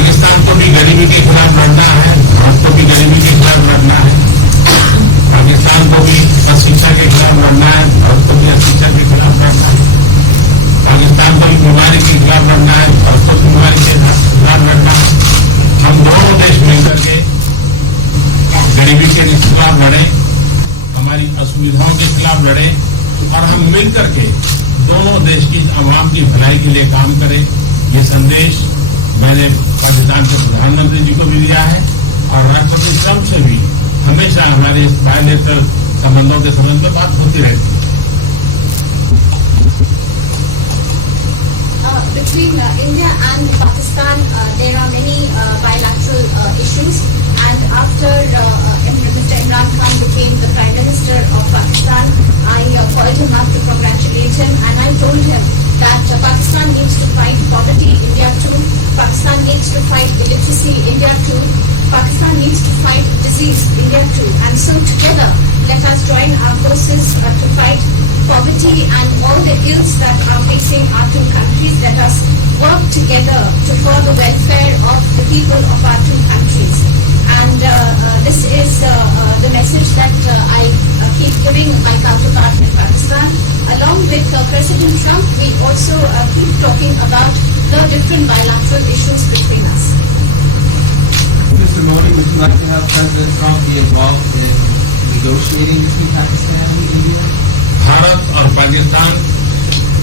पाकिस्तान को भी गरीबी के खिलाफ लड़ना है, भारत को भी गरीबी के खिलाफ लड़ना है, पाकिस्तान को भी अशिक्षा के खिलाफ लड़ना है, भारत को भी अशिक्षा के खिलाफ लड़ना है, पाकिस्तान को भी बीमारी के खिलाफ लड़ना है, भारत को बीमारी के खिलाफ लड़ना है। हम दोनों देश मिलकर के गरीबी के खिलाफ लड़े, हमारी असुविधाओं के खिलाफ लड़े और हम मिलकर के दोनों देश की आवाम की भलाई के लिए काम करें। ये संदेश मैंने पाकिस्तान के प्रधानमंत्री जी को भी दिया है और राष्ट्रपति ट्रंप से भी हमेशा हमारे बायलैटरल संबंधों के संबंध में बात होती रहती है। Between India and Pakistan, there are many bilateral issues. And after Mr. Imran Khan became the Prime Minister of Pakistan, I called him up to congratulate him, and I told him that Pakistan needs to fight poverty, India too. Pakistan needs to fight illiteracy, India too. Pakistan needs to fight disease, India too. And so together, let us join our forces to fight poverty and all the ills that are facing our two countries. Let us work together to for the welfare of the people of our two countries. And this is the message that I keep giving my counterpart in Pakistan. Along with President Trump, we also keep talking about the different bilateral issues between us. Mr. Modi, would you like to have President Trump be involved in negotiating between Pakistan and India? Bharat और पाकिस्तान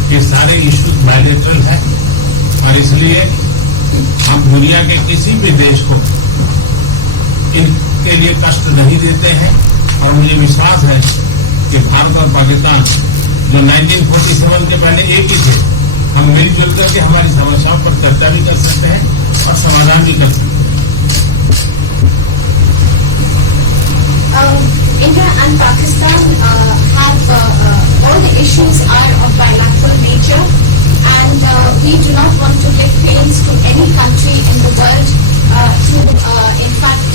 के सारे issues bilateral है और इसलिए हम दुनिया के किसी भी देश को इनके लिए कष्ट नहीं देते हैं और मुझे विश्वास है कि भारत और पाकिस्तान जो 1947 के पहले एक ही थे, हम मिलजुल करके हमारी समस्याओं पर चर्चा भी कर सकते हैं और समाधान भी कर सकते हैं। India and Pakistan have all the issues are of bilateral nature, and we do not want to give pains to any country in the world to in fact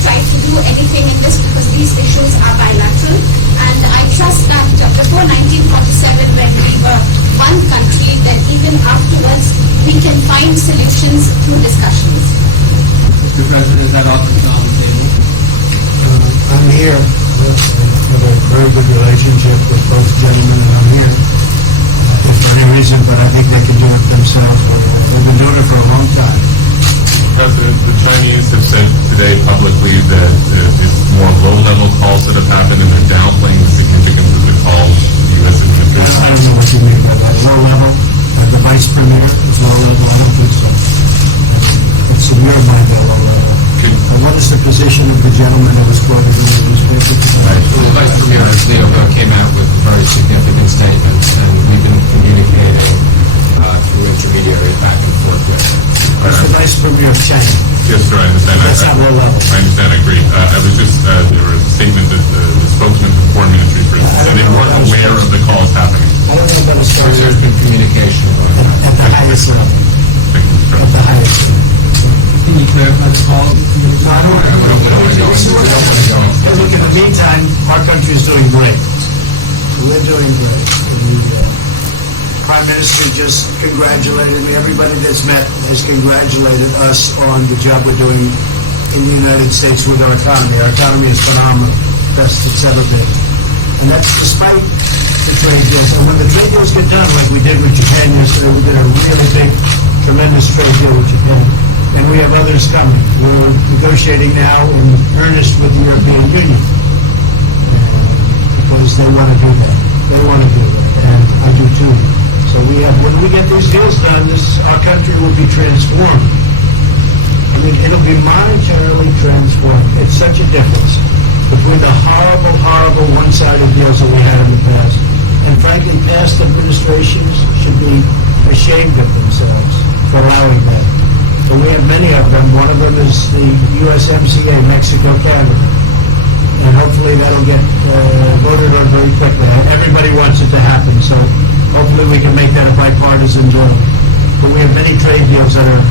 try to do anything in this, because these issues are bilateral. And I trust that before 1947, when we were one country, then even afterwards we can find solutions through discussions. Mr. President, is that often on the table? I'm here. I have a very good relationship with both gentlemen, and I'm here if for any reason, but I think they can do it themselves. They've been doing it for a long time. President, the Chinese have said today publicly that it's more low-level calls that have happened, and they're downplaying the significance of the calls the U.S. I administration. don't know what you mean by that. Low level? The vice premier is low level? I don't think so. It's in your mind, they're low level. What is the position of the gentleman who was quoted in the newspaper tonight? The Vice Premier Leo came out with very significant statements, and we've been communicating through intermediaries back and forth with. That's the vice premier of China. Yes, sir, I understand. That's not low level. I understand, I agree. I was just, there was a statement that the spokesman for the Foreign Ministry, for instance, said they weren't aware of the calls happening. I don't know about a So there's been communication going on. at the highest level. Thank you, Mr. At President. the highest level. Can you clarify the call? No, I don't want to go. Hey, look, in the meantime, our country is doing great. We're doing great. The Prime Minister just congratulated me. Everybody that's met has congratulated us on the job we're doing in the United States with our economy. Our economy is phenomenal, best it's ever been. And that's despite the trade deals. And when the trade deals get done, like we did with Japan yesterday, we did a really big, tremendous trade deal with Japan. And we have others coming. We're negotiating now in earnest with the European Union because they want to do that. They want to do that, and I do too. So when we get these deals done, our country will be transformed. I mean, it'll be monetarily transformed. It's such a difference between the horrible, horrible one-sided deals that we had in the past. And frankly, past administrations should be ashamed of themselves for allowing that. But we have many of them. One of them is the USMCA, Mexico-Canada. And hopefully that'll get voted on very quickly. Everybody wants it to happen, so hopefully we can make that a bipartisan deal. But we have many trade deals that are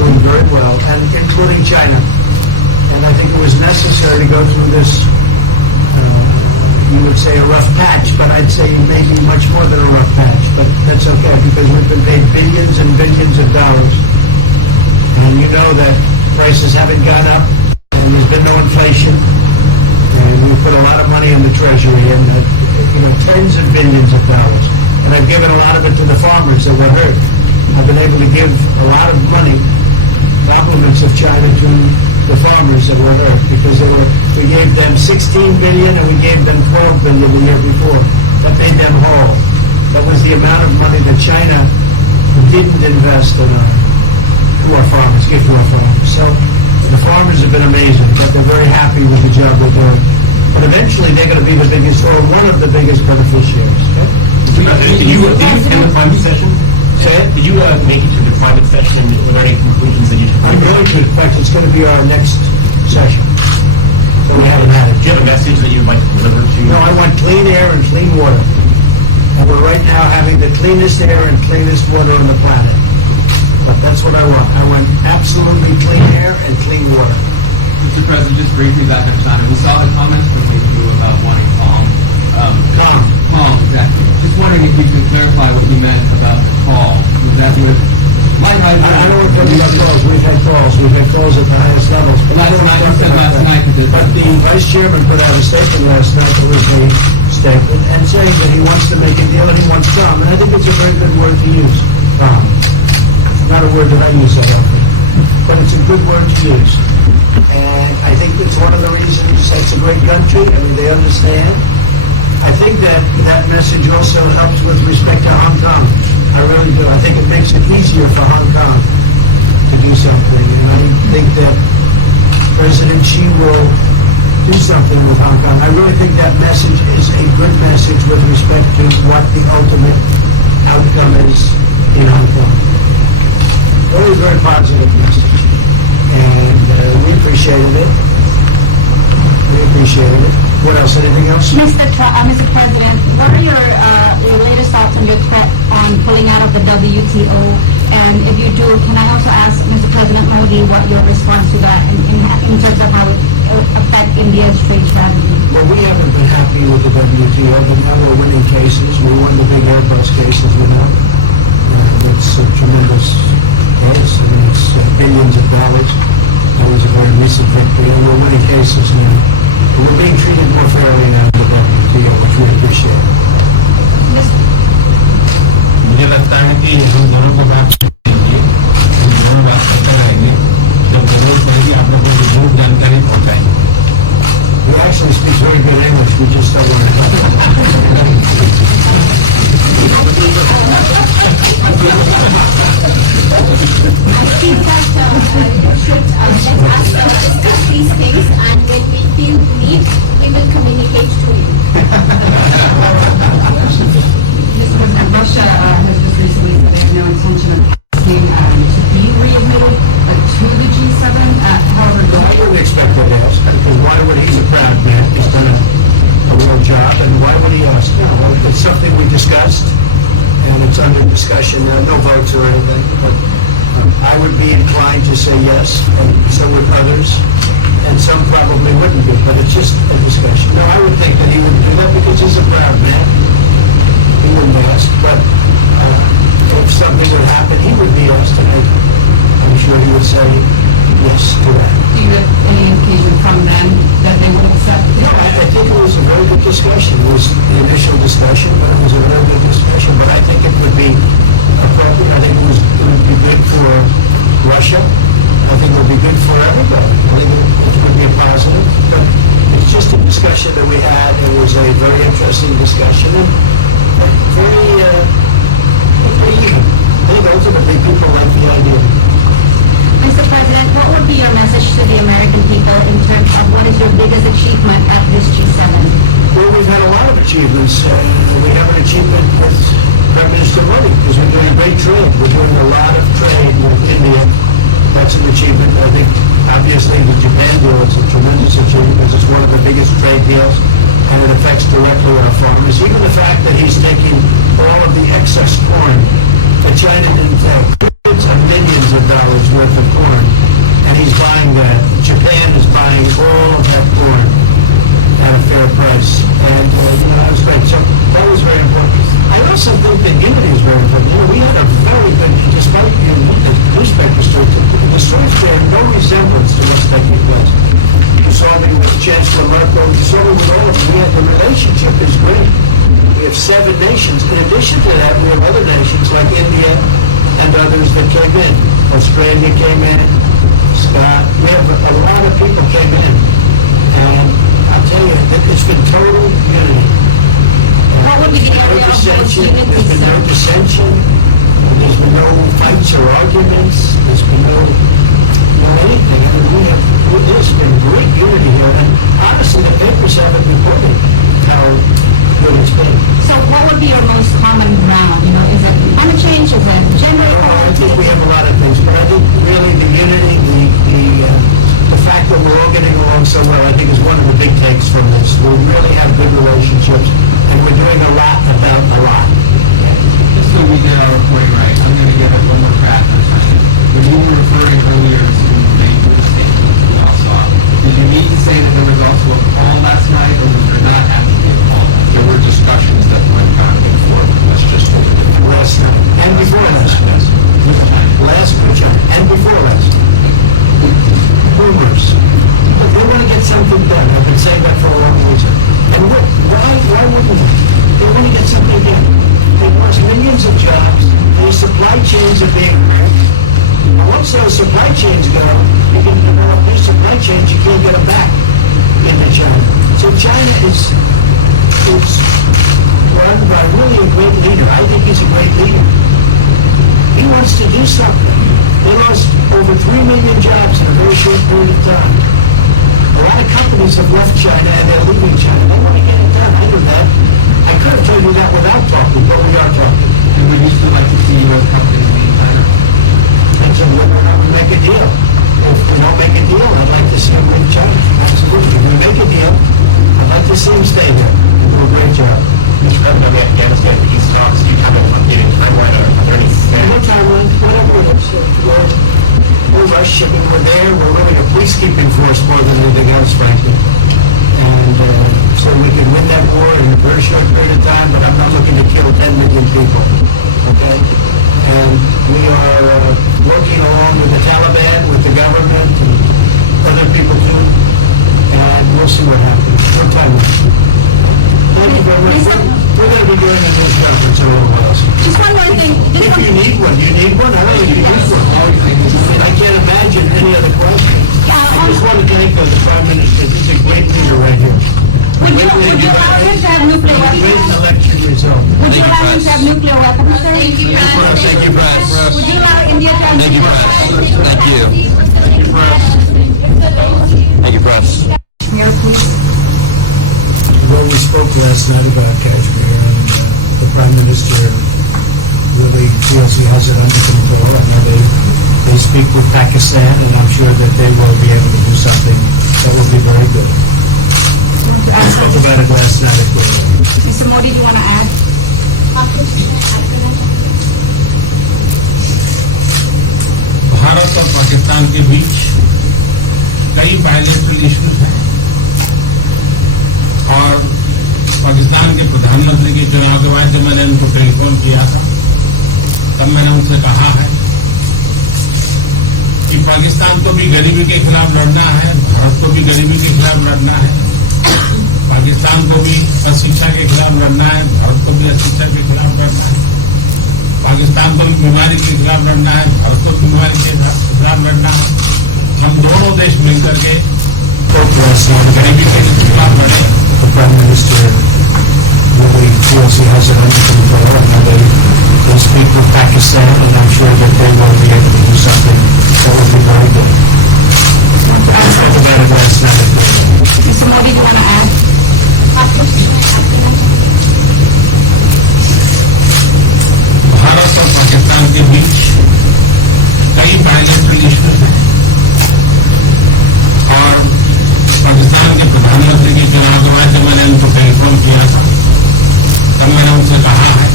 doing very well, and including China. And I think it was necessary to go through this, you would say a rough patch, but I'd say maybe much more than a rough patch. But that's okay, because we've been paid billions and billions of dollars. And that prices haven't gone up, and there's been no inflation, and we put a lot of money in the treasury, and tens of billions of dollars. And I've given a lot of it to the farmers that were hurt. I've been able to give a lot of money, compliments of China, to the farmers that were hurt, because we gave them 16 billion and we gave them 12 billion the year before. That made them whole. That was the amount of money that China didn't invest in our farmers, give to our farmers. So the farmers have been amazing, but they're very happy with the job they're doing. But eventually they're going to be the biggest, or one of the biggest beneficiaries. Okay? Did you attend the private session? Say it? Did you make it to the private session, and were there any conclusions that you took? I'm going to. In fact, it's going to be our next session. So we haven't had it. Do you have a message that you would like to deliver to? No, I want clean air and clean water. And we're right now having the cleanest air and cleanest water on the planet. But that's what I want. I want absolutely clean air and clean water. Mr. President, just briefly back on China, we saw the comments from you about wanting calm. Calm. Calm, exactly. Just wondering if you could clarify what you meant about calm. Was that your... I don't want to talk about calls. We've had calls. We've had calls at the highest levels. But Last night you did that. But the vice chairman put out a statement last night that was a statement and saying that he wants to make a deal and he wants calm. And I think it's a very good word to use. Calm. Not a word that I use that often. But it's a good word to use. And I think it's one of the reasons it's a great country. I mean, they understand. I think that message also helps with respect to Hong Kong. I really do. I think it makes it easier for Hong Kong to do something. And I think that President Xi will do something with Hong Kong. I really think that message is a good message with respect to what the ultimate outcome is in Hong Kong. Really very positive message. And we appreciated it. We appreciated it. What else? Anything else? Mr. President, what are your latest thoughts on your threat on pulling out of the WTO? And if you do, can I also ask Mr. President Modi what your response to that in terms of how it will affect India's trade strategy? Well, we haven't been happy with the WTO, but now we're winning cases. We won the big Airbus cases, it's a tremendous case. I mean, it's billions of dollars. It was a very recent victory, and we're winning cases now. We're being treated more fairly now in the WTO, which we appreciate. मुझे लगता है कि हम दोनों को बात करेंगे, हम दोनों बात करते रहेंगे, जब जरूरत पड़ेगी आप लोगों को जरूर जानकारी पहुंचाएंगे. We actually speak very good English, we just don't want I think that we should let us discuss these things, and when we feel the need, we will communicate to you. Mr. President, Russia has just recently said they have no intention of asking to be readmitted to the G7. However, I wouldn't expect that to ask, because why would he's a proud man, he's done a real job, and why would he ask? You know, it's something we discussed, and it's under discussion, no votes or anything, but I would be inclined to say yes, and so would others, and some probably wouldn't be, but it's just a discussion. No, I would think that he would do that because he's a proud man. He wouldn't ask, but if something would happen, he would be asked to make it. I'm sure he would say yes to that. do you have any indication from them that they would accept No, I think it was a very good discussion. It was the initial discussion, but it was a very good discussion. But I think it would be appropriate. I think it would be good for Russia. I think it would be good for everybody. I think it would be a positive. But it's just a discussion that we had. It was a very interesting discussion and very even. I think ultimately people like the idea. Mr. President, what would be your message to the American people in terms of what is your biggest achievement at this G7? Well, we've had a lot of achievements. We have an achievement with Prime Minister Modi because we're doing great trade. We're doing a lot of trade with India. That's an achievement. I think, obviously, the Japan deal is a tremendous achievement because it's one of the biggest trade deals, and it affects directly our farmers. Even the fact that he's taking all of the excess corn that China didn't take, millions and millions of dollars worth of corn, and he's buying that. Japan is buying all of that corn at a fair price, and that was great. So that was very important. I also think that unity is very important. We had a very good, despite the newspapers, the stories there of 7 nations. In addition to that, we have other nations like India and others that came in. Australia came in, Scott. We have a lot of people came in. And I'll tell you, it's been total unity. What would be the No area of most dissension, unity, there's been no sir? dissension, there's been no fights or arguments, there's been no anything. I mean, there's been great unity here, and honestly, the papers haven't reported how good it's been. So what would be your most common ground? You know, is it climate change? Is it gender I think we equality? have a lot of things, but I think really the unity, the fact that we're all getting along so well, I think is one of the big takes from this. We really have good relationships, and we're doing a lot about a lot. Just so we get our reporting right, I'm going to give it one more crack for a second. When you were referring earlier to the British statement we all saw, did you mean to say that there was also a call last night, or was there not actually a call? There were discussions that went back and forth. That's just what we did. Last night, and before last night. Last weekend, and before last. Rumors. But they want to get something done. I've been saying that for a long reason. And why wouldn't they? They want to get something done. They want millions of jobs. Their supply chains are being wrecked. Once those supply chains go, you can develop new supply chains, you can't get them back into China. So China is run by really a great leader. I think he's a great leader. He wants to do something. They lost over 3 million jobs in a very short period of time. A lot of companies have left China and they're leaving China. They want to get it done. I knew that. I could have told you that without talking, but we are talking. And would you still like to see those companies leave China? And so we're going to make a deal. If we don't make a deal, I'd like to see them leave China. Absolutely. If we make a deal, I'd like to see them stay here and do a great job. Mr. President, of Afghanistan, the East talks, do you have an updated timeline? Are there any No timeline, whatever it is. We're rushing, we're there, we're really a peacekeeping force more than anything else, frankly. And so we can win that war in a very short period of time, but I'm not looking to kill 10 million people, okay? And we are working along with the Taliban, with the government, and other people too, and we'll see what happens. No timeline. Thank you very much. We're going to be doing a news conference in a little while. Just one more thing. If you need one, you need one? I don't think you need one. I can't imagine any other question. I just want to thank the Prime Minister. He's a great leader right here. Would you allow him to have nuclear Great weapons? election result. Would you allow him to have nuclear weapons, sir? Thank you, Brad. Thank you, Brad. Would you allow India to have nuclear weapons? Thank you. Thank you, Press. Mayor, please. Well, we spoke last night about Kashmir, and the Prime Minister really feels he has it under control. I know they speak with Pakistan, and I'm sure that they will be able to do something that will be very good. I spoke about it last night as well. Mr. Modi, do you want to add? Bharat और पाकिस्तान के बीच कई bilateral issues हैं और पाकिस्तान के प्रधानमंत्री के चुनाव के बाद जब मैंने उनको टेलीफोन किया था तब मैंने उनसे कहा है कि पाकिस्तान को भी गरीबी के खिलाफ लड़ना है, भारत को भी गरीबी के खिलाफ लड़ना है, पाकिस्तान को भी अशिक्षा के खिलाफ लड़ना है, भारत को भी अशिक्षा के खिलाफ लड़ना है, पाकिस्तान को भी बीमारी के खिलाफ लड़ना है, भारत को बीमारी के खिलाफ लड़ना है। हम दोनों देश मिलकर के गरीबी के खिलाफ लड़े। The Prime Minister really feels he has it under control. I know they speak with Pakistan, and I'm sure that they will be able to do something that will be very good. I spoke about it last night. Mr. Modi, do you want to add? Bharat और पाकिस्तान के बीच कई bilateral issues हैं और पाकिस्तान के प्रधानमंत्री के चुनाव के बाद जब मैंने उनको टेलीफोन किया था तब मैंने उनसे कहा है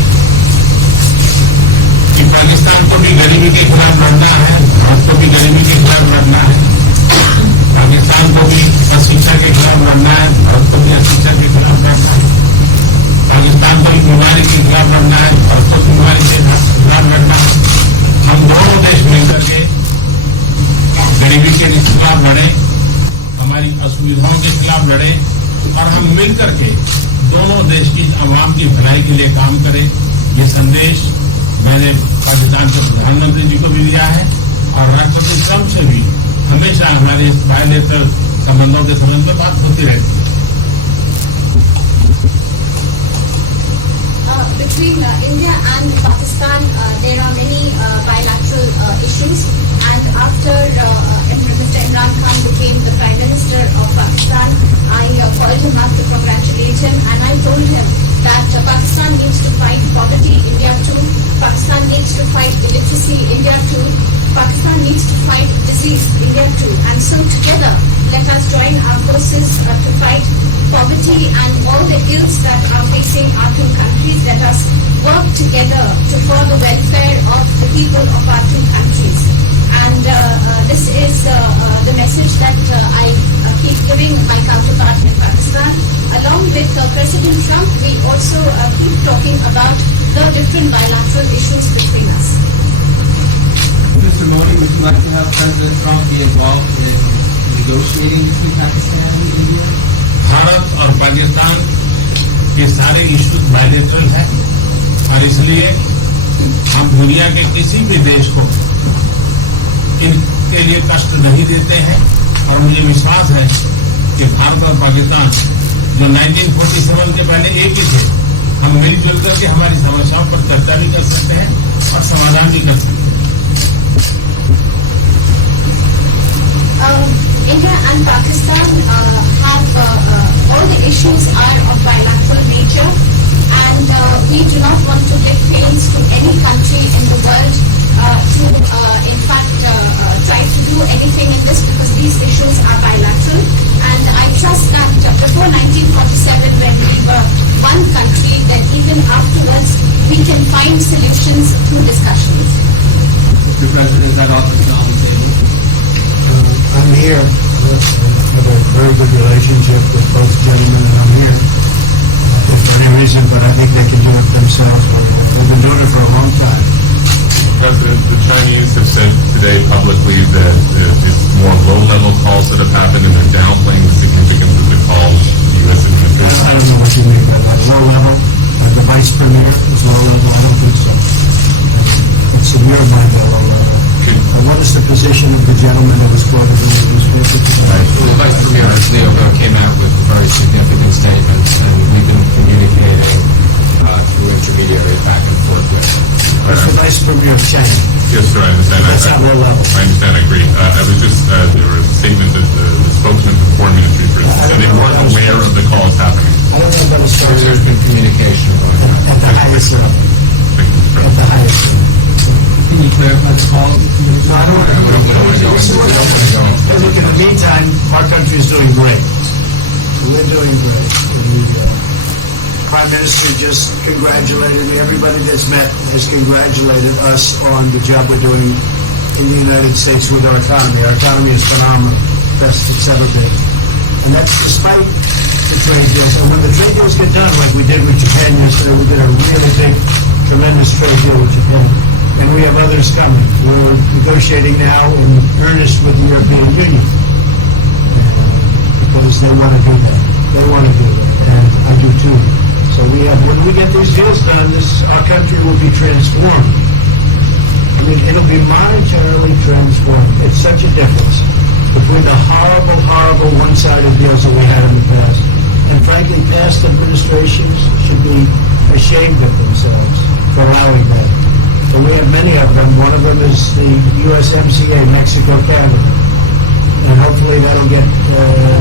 कि पाकिस्तान को भी गरीबी के खिलाफ लड़ना है, भारत को भी गरीबी के खिलाफ लड़ना है, पाकिस्तान को भी अशिक्षा के खिलाफ लड़ना है, भारत को भी अशिक्षा के खिलाफ लड़ना है, पाकिस्तान को भी बीमारी के खिलाफ लड़ना है, भारत को बीमारी के खिलाफ लड़ना है। हम दोनों देश मिलकर के गरीबी के खिलाफ लड़े, हमारी असुविधाओं के खिलाफ लड़े और हम मिलकर के दोनों देश की आवाम की भलाई के लिए काम करे। ये संदेश मैंने पाकिस्तान के प्रधानमंत्री जी को भी दिया है और राष्ट्रपति ट्रंप से भी हमेशा हमारे बायलैटरल संबंधों के संबंध में बात होती रहती है। Between India and Pakistan, there are many bilateral issues. And after Mr. Imran Khan became the Prime Minister of Pakistan, I called him up to congratulate him, and I told him that Pakistan needs to fight poverty, India too. Pakistan needs to fight illiteracy, India too. Pakistan needs to fight disease, India too. And so together, let us join our forces to fight poverty and all the ills that are facing our two countries. Let us work together for the welfare of the people of our two countries. And this is the message that I keep giving my counterpart in Pakistan. Along with President Trump, we also keep talking about the different bilateral issues between us. Mr. Modi, would you like to have President Trump be involved in negotiating between Pakistan and India? Bharat और पाकिस्तान के सारे issues bilateral हैं और इसलिए हम दुनिया के किसी भी देश को इनके लिए कष्ट नहीं देते हैं। और मुझे विश्वास है कि भारत और पाकिस्तान जो 1947 के पहले एक ही थे, हम मिलजुल करके हमारी समस्याओं पर चर्चा भी कर सकते हैं और समाधान भी कर सकते हैं। India and Pakistan have all the issues are of bilateral nature, and we do not want to give pains to any country in the world to, in fact, try to do anything in this, because these issues are bilateral. And I trust that before 1947, when we were one country, that even afterwards we can find solutions through discussions. Mr. President, is that also still on the table? I'm here. I have a very good relationship with both gentlemen, and I'm here. If for any reason, but I think they can do it themselves. They've been doing it for a long time. President, the Chinese have said today publicly that it's more low-level calls that have happened, and they're downplaying the significance of the calls the U.S. I don't know what you mean by that. Low level? The vice premier is low level? I don't think so. It's in your mind, low level. What is the position of the gentleman that was quoted in the newspaper today? The Vice Premier came out with very significant statements, and we've been communicating through intermediaries back and forth with. That's the Vice Premier of China. Yes, sir, I understand. That's not low level. I understand, I agree. I was just, there was a statement that the spokesman for the foreign ministry said they weren't aware of the calls happening. I don't know about a source. There's been communication going on. At the highest level. Thank you, Mr. At the President. highest level. Can you clarify the calls? No, I don't Look, in the meantime, our country is doing great. We're doing great. The Prime Minister just congratulated me. Everybody that's met has congratulated us on the job we're doing in the United States with our economy. Our economy is phenomenal, best it's ever been. And that's despite the trade deals. And when the trade deals get done, like we did with Japan yesterday, we did a really big, tremendous trade deal with Japan. And we have others coming. We're negotiating now in earnest with the European Union because they want to do that. They want to do that, and I do too. So when we get these deals done, our country will be transformed. I mean, it'll be monetarily transformed. It's such a difference between the horrible, horrible one-sided deals that we had in the past. And frankly, past administrations should be ashamed of themselves for allowing that. But we have many of them. One of them is the USMCA, Mexico-Canada. And hopefully that'll get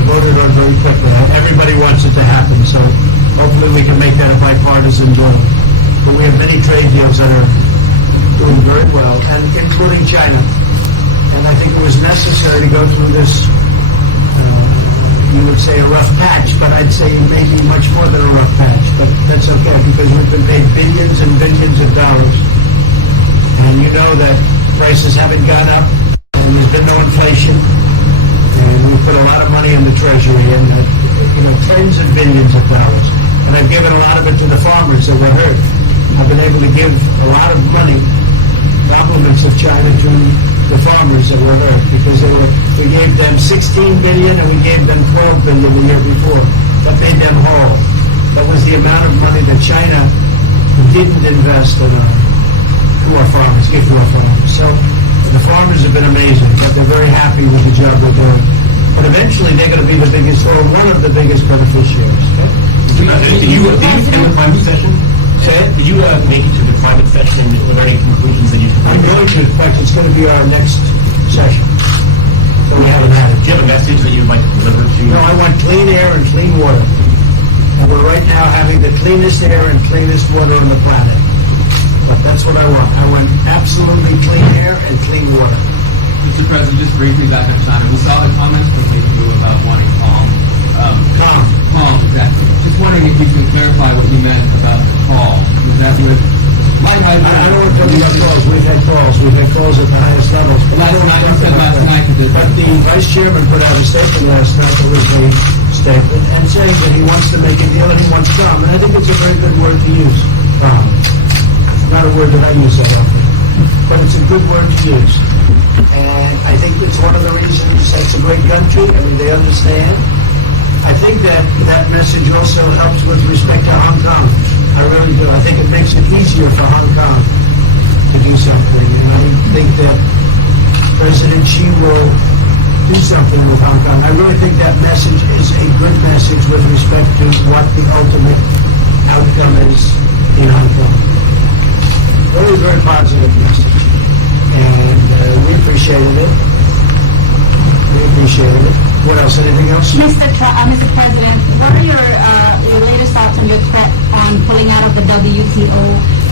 voted on very quickly. Everybody wants it to happen, so hopefully we can make that a bipartisan deal. But we have many trade deals that are doing very well, and including China. And I think it was necessary to go through this, you would say a rough patch, but I'd say it may be much more than a rough patch. But that's okay, because we've been paid billions and billions of dollars. And you know that prices haven't gone up, and there's been no inflation, and we put a lot of money in the Treasury, and tens of billions of dollars. And I've given a lot of it to the farmers that were hurt. I've been able to give a lot of money, compliments of China, to the farmers that were hurt, because we gave them 16 billion and we gave them 12 billion the year before. That made them whole. was the amount of money that China didn't invest in to our farmers, give to our farmers. So the farmers have been amazing, but they're very happy with the job they're doing. But eventually they're going to be the biggest, or one of the biggest beneficiaries. Did you attend the climate session? Say it? Did you make it to the climate session, and were there any conclusions that you took? I'm going to, in fact, it's going to be our next session. So we haven't had it. Do you have a message that you would like to deliver to? No, I want clean air and clean water. And we're right now having the cleanest air and cleanest water on the planet. But that's what I want. I want absolutely clean air and clean water. Mr. President, just briefly back on China, we saw the comments from Beijing about wanting calm. Calm, exactly. Just wondering if you could clarify what you meant about calm. Is that your... I don't want to talk about calls. We've had calls at the highest levels. But I don't want to talk about that. But the Vice Chairman put out a statement last night, that was a statement, and saying that he wants to make a deal and he wants calm. And I think it's a very good word to use. Calm. It's not a word that I use that often. But it's a good word to use. And I think it's one of the reasons it's a great country. I mean, they understand. I think that message also helps with respect to Hong Kong. I really do. I think it makes it easier for Hong Kong to do something. And I think that President Xi will do something with Hong Kong. I really think that message is a good message with respect to what the ultimate outcome is in Hong Kong. Really very positive message. And we appreciated it. What else? Anything else? Mr. President, what are your latest thoughts on your threat on pulling out of the WTO?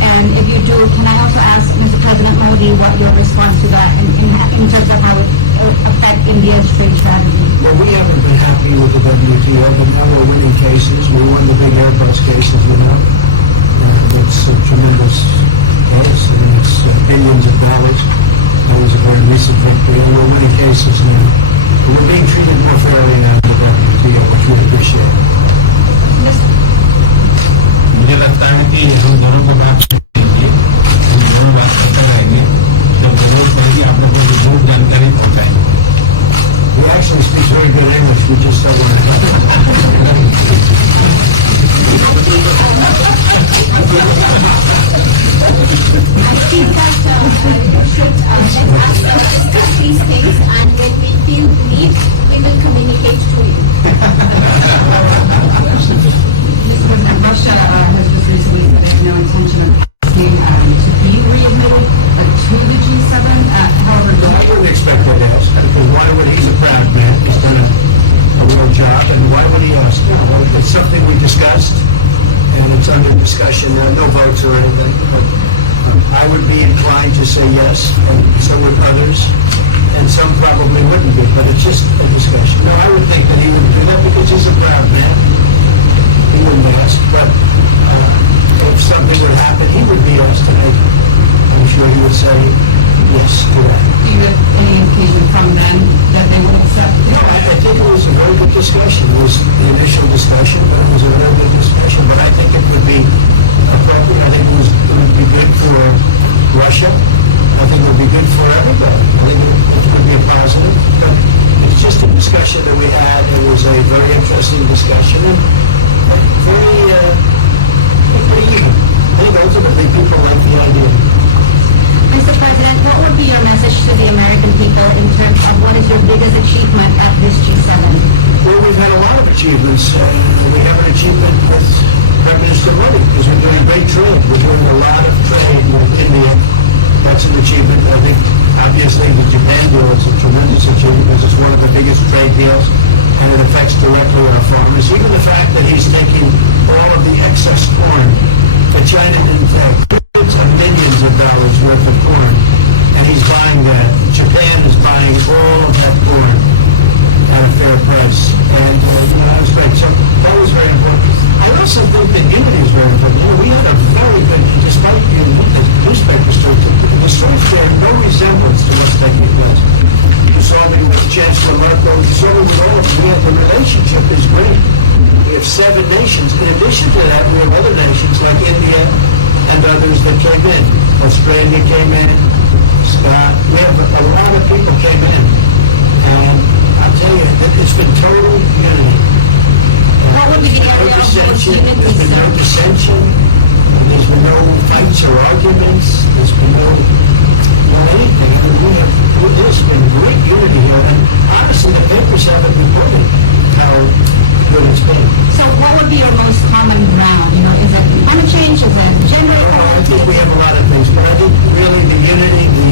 And if you do, can I also ask Mr. President Modi what your response to that in terms of how it would affect India's trade strategy? Well, we haven't been happy with the WTO, but now we're winning cases. We won the big Airbus cases, It's a tremendous case. I mean, it's billions of dollars. That was a very recent victory, and we're winning cases now. We're being treated more fairly now in the WTO, which we appreciate. मुझे लगता है कि हम दोनों को बात कीजिए, हम दोनों बात करते रहेंगे, जब जरूरत पड़ेगी आप लोगों को जरूर जानकारी पहुंचाएंगे. He actually speaks very good English. We just don't want I think that you should let us discuss these things, and when we feel need, we will communicate to you. Mr. President, Russia has just recently said they have no intention of asking to be readmitted to the G7. However, I wouldn't expect that to ask, because why would he's a proud man? He's done a real job, and why would he ask? It's something we discussed, and it's under discussion. There are no votes or anything, but I would be inclined to say yes, and so would others, and some probably wouldn't be, but it's just a discussion. No, I would think that he would do that because he's a proud man. He wouldn't ask, but if something would happen, he would be asked to make it. I'm sure he would say yes to that. do you have any indication from them that they would accept? No, I think it was a very good discussion. It was the initial discussion, but it was a very good discussion. But I think it would be appropriate. I think it would be good for Russia. I think it would be good for everybody. I think it would be a positive. But it's just a discussion that we had. It was a very interesting discussion and very even. I think ultimately people like the idea. Mr. President, what would be your message to the American people in terms of what is your biggest achievement at this G7? Well, we've had a lot of achievements. We have an achievement with Prime Minister Modi because we're doing great trade. We're doing a lot of trade with India. That's an achievement. I think, obviously, the Japan deal is a tremendous achievement because it's one of the biggest trade deals, and it affects directly our farmers. Even the fact that he's taking all of the excess corn that China didn't take, hundreds of millions of dollars worth of corn, and he's buying that. Japan is buying all of that corn at a fair price, and that's great. So that was very important. I also think that unity is very important. We had a very good, despite the newspapers to the streets there, no resemblance to what's taking place. You saw me with Chancellor Merkel, you saw me with all of them. The relationship is great. We have 7 nations. In addition to that, we have other nations like India and others that came in. Australia came in, Scott. We have a lot of people came in. And I'll tell you, it's been total unity. What would be the area of most There's been unity? no dissension, there's been no fights or arguments, there's been no anything. There's been great unity here, and honestly, the papers haven't reported how good it's been. So what would be your most common ground? Is it climate change? Is it gender I think we equality? have a lot of things, but I think really the unity,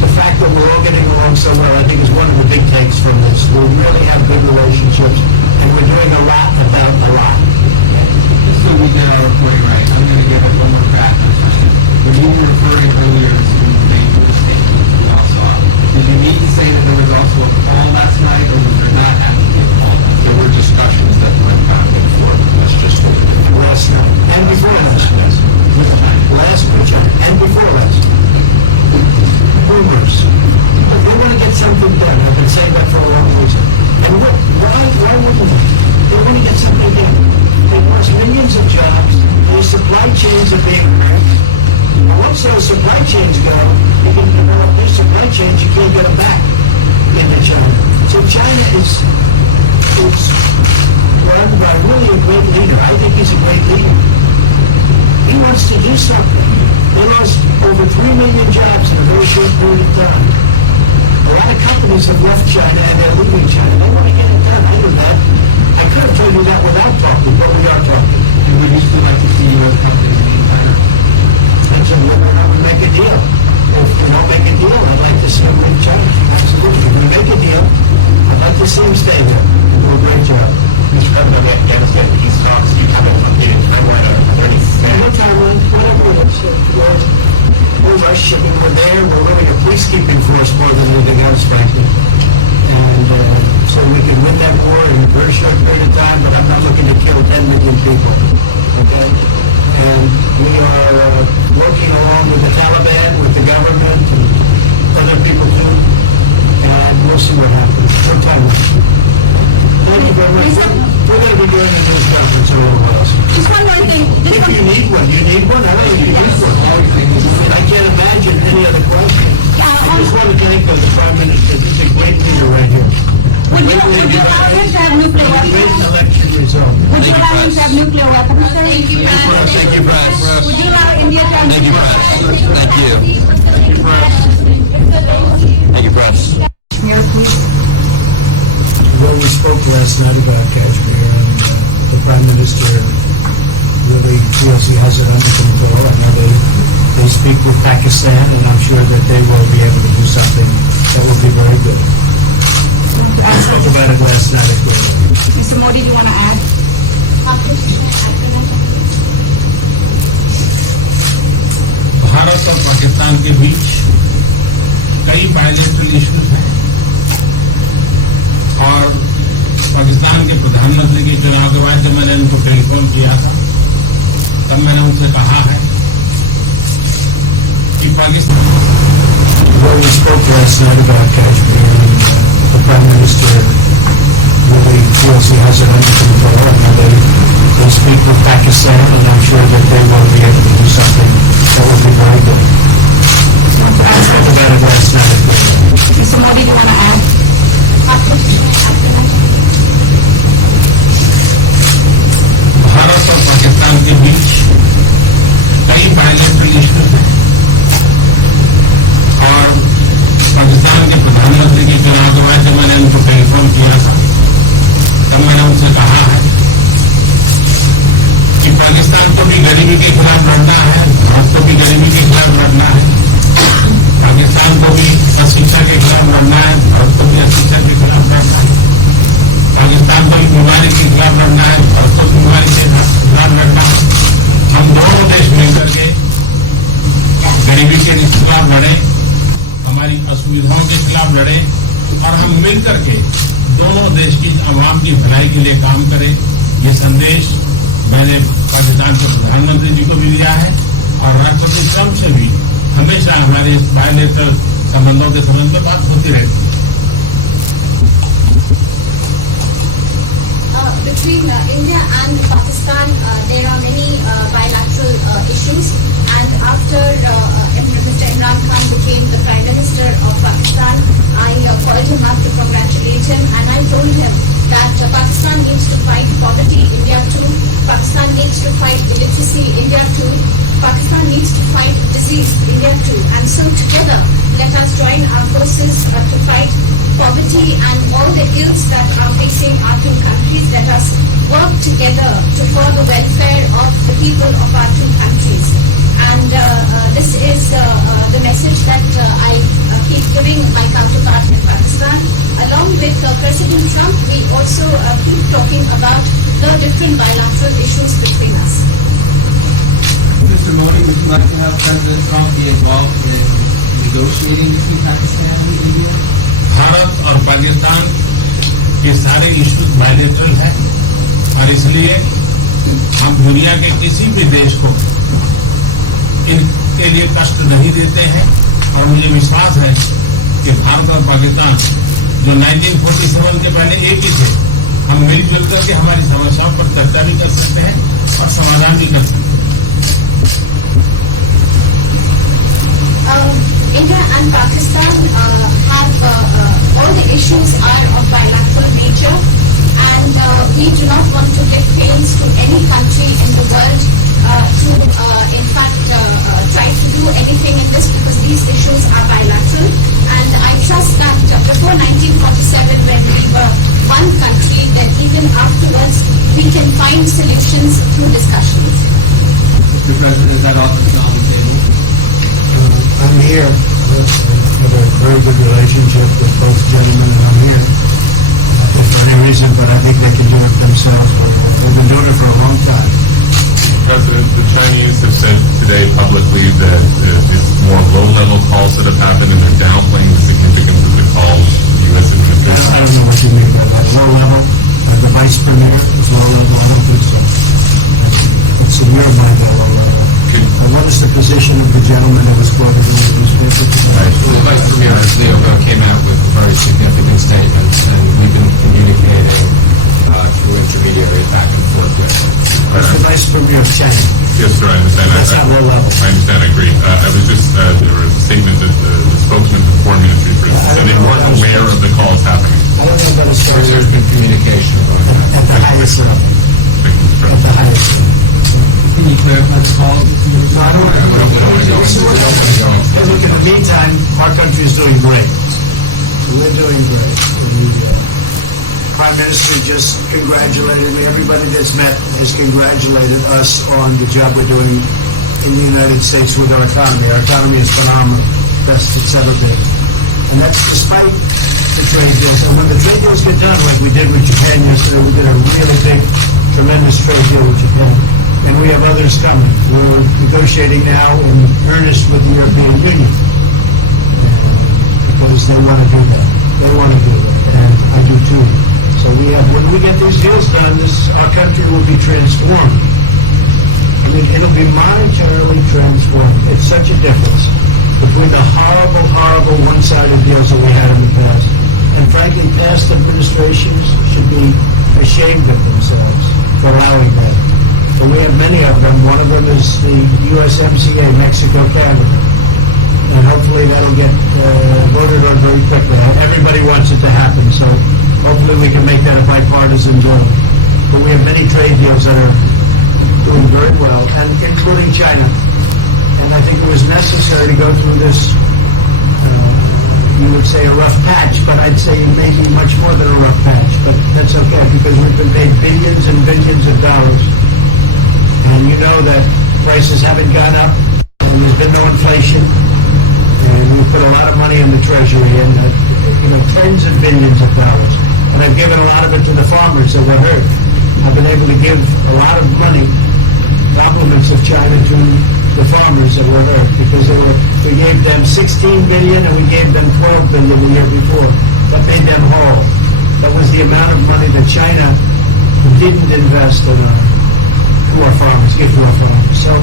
the fact that we're all getting along so well, I think is one of the big takes from this. We really have good relationships, and we're doing a lot about a lot. Just so we get our point right, I'm going to give it one more crack at this. When you were referring earlier to the major statement we all saw, did you mean to say that there was also a call last night, or was there not actually a call? There were discussions that went back and forth. That's just what we did. Last night, and before last night. Last week, and before last. Rumors. But they want to get something done. I've been saying that for a long reason. And why wouldn't they? They want to get something done. They lost millions of jobs. Their supply chains are being wrecked. Once those supply chains go, you can develop new supply chains, you can't get them back into China. So China is run by really a great leader. I think he's a great leader. He wants to do something. They lost over 3 million jobs in a very short period of time. A lot of companies have left China and they're leaving China. They want to get it done. I knew that. I could have told you that without talking, but we are talking. And would you still like to see those companies being hired? And so we're going to make a deal. If we don't make a deal, I'd like to see them leave China. Absolutely. If we make a deal, I'd like to see them stay there. Do a great job. Mr. President, we understand that these talks, you have an updated timeline. Are there any No timeline, whatever it is. We're rushing, we're there, we're running a peacekeeping force more than anything else, frankly. And so we can win that war in a very short period of time, but I'm not looking to kill 10 million people. Okay? And we are working along with the Taliban, with the government, and other people too. And we'll see what happens. No timeline. Thank you very much. We're going to be doing a news conference around the house. Just one more thing. If you need one, you need one? I don't think you need one. I can't imagine any other question. I just want to thank the Prime Minister. He's a great leader right here. Would you allow him to have nuclear Great weapons? election result. Would you allow him to have nuclear weapons, sir? Thank you, Brad. Thank you, Brad. Would you allow India to have nuclear weapons? Thank you. Thank you, Brad. Mayor, please. Well, we spoke last night about Kashmir, and the Prime Minister really feels he has it under control. I know they speak with Pakistan, and I'm sure that they will be able to do something that will be very good. I spoke about it last night at Bilateral. Mr. Modi, do you want to add? Bharat और पाकिस्तान के बीच कई bilateral issues हैं और पाकिस्तान के प्रधानमंत्री के चुनाव के बाद जब मैंने उनको टेलीफोन किया था तब मैंने उनसे कहा है कि Pakistan Well, we spoke last night about Kashmir, and the Prime Minister really feels he has it under control. I know they speak with Pakistan, and I'm sure that they will be able to do something that will be very good. I spoke about it last night at Bilateral. Mr. Modi, do you want to add? Bharat और पाकिस्तान के बीच कई bilateral issues हैं और पाकिस्तान के प्रधानमंत्री के चुनाव के बाद जब मैंने उनको टेलीफोन किया था तब मैंने उनसे कहा है कि पाकिस्तान को भी गरीबी के खिलाफ लड़ना है, भारत को भी गरीबी के खिलाफ लड़ना है, पाकिस्तान को भी अशिक्षा के खिलाफ लड़ना है, भारत को भी अशिक्षा के खिलाफ लड़ना है, पाकिस्तान को भी बीमारी के खिलाफ लड़ना है, भारत को बीमारी के खिलाफ लड़ना है। हम दोनों देश मिलकर के गरीबी के खिलाफ लड़े, हमारी असुविधाओं के खिलाफ लड़े और हम मिलकर के दोनों देश की आवाम की भलाई के लिए काम करें। ये संदेश मैंने पाकिस्तान के प्रधानमंत्री जी को भी दिया है और राष्ट्रपति ट्रंप से भी हमेशा हमारे बायलैटरल संबंधों के संबंध में बात होती रहती है। Between India and Pakistan, there are many bilateral issues. And after Mr. Imran Khan became the Prime Minister of Pakistan, I called him up to congratulate him, and I told him that Pakistan needs to fight for countries to fight disease, India too. And so together, let us join our forces to fight poverty and all the ills that are facing our two countries. Let us work together to for the welfare of the people of our two countries. And this is the message that I keep giving my counterpart in Pakistan. Along with President Trump, we also keep talking about the different bilateral issues between us. Mr. Modi, would you like to have President Trump be involved in negotiating between Pakistan and India? Bharat और पाकिस्तान के सारे issues bilateral हैं और इसलिए हम दुनिया के किसी भी देश को इनके लिए कष्ट नहीं देते हैं और मुझे विश्वास है कि भारत और पाकिस्तान जो 1947 के पहले एक ही थे, हम मिलजुल करके हमारी समस्याओं पर चर्चा भी कर सकते हैं और समाधान भी कर सकते हैं। India and Pakistan have all the issues are of bilateral nature, and we do not want to give pains to any country in the world to, in fact, try to do anything in this, because these issues are bilateral. And I trust that before 1947, when we were one country, that even afterwards we can find solutions through discussions. Mr. President, is that also on the table? I'm here. I have a very good relationship with both gentlemen, and I'm here. Not for any reason, but I think they can do it themselves. They've been doing it for a long time. President, the Chinese have said today publicly that these more low-level calls that have happened, and they're downplaying the significance of the calls U.S. I don't know what you mean by that. Low level? The vice premier is low level? I don't think so. It's in your mind, low level. What is the position of the gentleman that was quoted in the newspaper today? The Vice Premier came out with very significant statements, and we've been communicating through intermediaries back and forth with him. That's the Vice Premier of China. Yes, sir, I understand. That's not low level. I understand, I agree. I was just, there was a statement that the spokesman of the Foreign Ministry, for instance, said they weren't aware of the calls happening. I don't know about a story There's been communication about that. at the highest level. Thank you, Mr. At the President. highest level. Can you clarify the call? No, I don't look, in the meantime, our country is doing great. We're doing great. The Prime Minister just congratulated me. Everybody that's met has congratulated us on the job we're doing in the United States with our economy. Our economy is phenomenal, best it's ever been. And that's despite the trade deals. And when the trade deals get done, like we did with Japan yesterday, we did a really big, tremendous trade deal with Japan. And we have others coming. We're negotiating now in earnest with the European Union because they want to do that. They want to do that, and I do too. So when we get these deals done, our country will be transformed. I mean, it'll be monetarily transformed. It's such a difference between the horrible, horrible one-sided deals that we had in the past. And frankly, past administrations should be ashamed of themselves for allowing that. But we have many of them. One of them is the USMCA, Mexico, Canada. And hopefully that'll get voted on very quickly. Everybody wants it to happen, so hopefully we can make that a bipartisan bill. But we have many trade deals that are doing very well, and including China. And I think it was necessary to go through this, you would say a rough patch, but I'd say maybe much more than a rough patch. But that's okay, because we've been paid billions and billions of dollars. And you know that prices haven't gone up, and there's been no inflation, and we put a lot of money in the Treasury, and tens of billions of dollars. And I've given a lot of it to the farmers that were hurt. I've been able to give a lot of money, compliments of China, to the farmers that were hurt, because we gave them 16 billion and we gave them 12 billion the year before. That made them whole. That was the amount of money that China didn't invest in our farmers, give to our farmers. So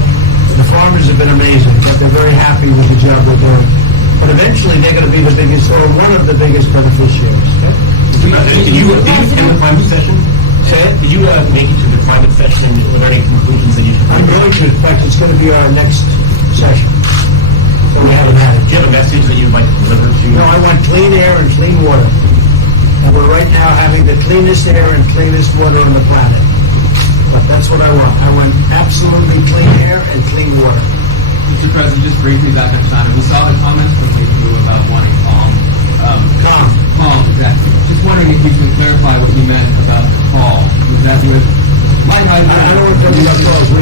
the farmers have been amazing, but they're very happy with the job they're doing. But eventually they're going to be the biggest, or one of the biggest beneficiaries. Okay? Did you attend the private session? Say it? Did you make it to the private session? Were there any conclusions that you took? I'm going to. In fact, it's going to be our next session. So we haven't had it. Do you have a message that you'd like to deliver to? No, I want clean air and clean water. And we're right now having the cleanest air and cleanest water on the planet. But that's what I want. I want absolutely clean air and clean water. Mr. President, just briefly back on China, we saw the comments from Lee about wanting calm. Calm, exactly. Just wondering if you could clarify what you meant about the call. Was that your... I don't want to tell you about calls.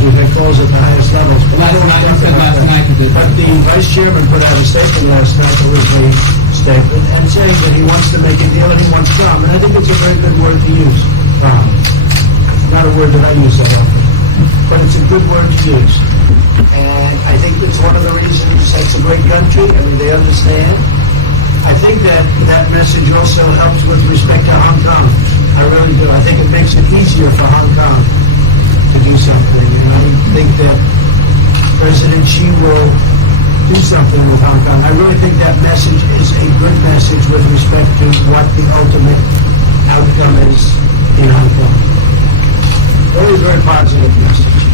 We've had calls at the highest levels. But Last night. But the vice chairman put out a statement last night, that was a statement, and saying that he wants to make a deal and he wants calm. And I think it's a very good word to use. Not a word that I use that often, but it's a good word to use. And I think it's one of the reasons it's a great country. I mean, they understand. I think that message also helps with respect to Hong Kong. I really do. I think it makes it easier for Hong Kong to do something. And I think that President Xi will do something with Hong Kong. I really think that message is a good message with respect to what the ultimate outcome is in Hong Kong. It was a very positive message.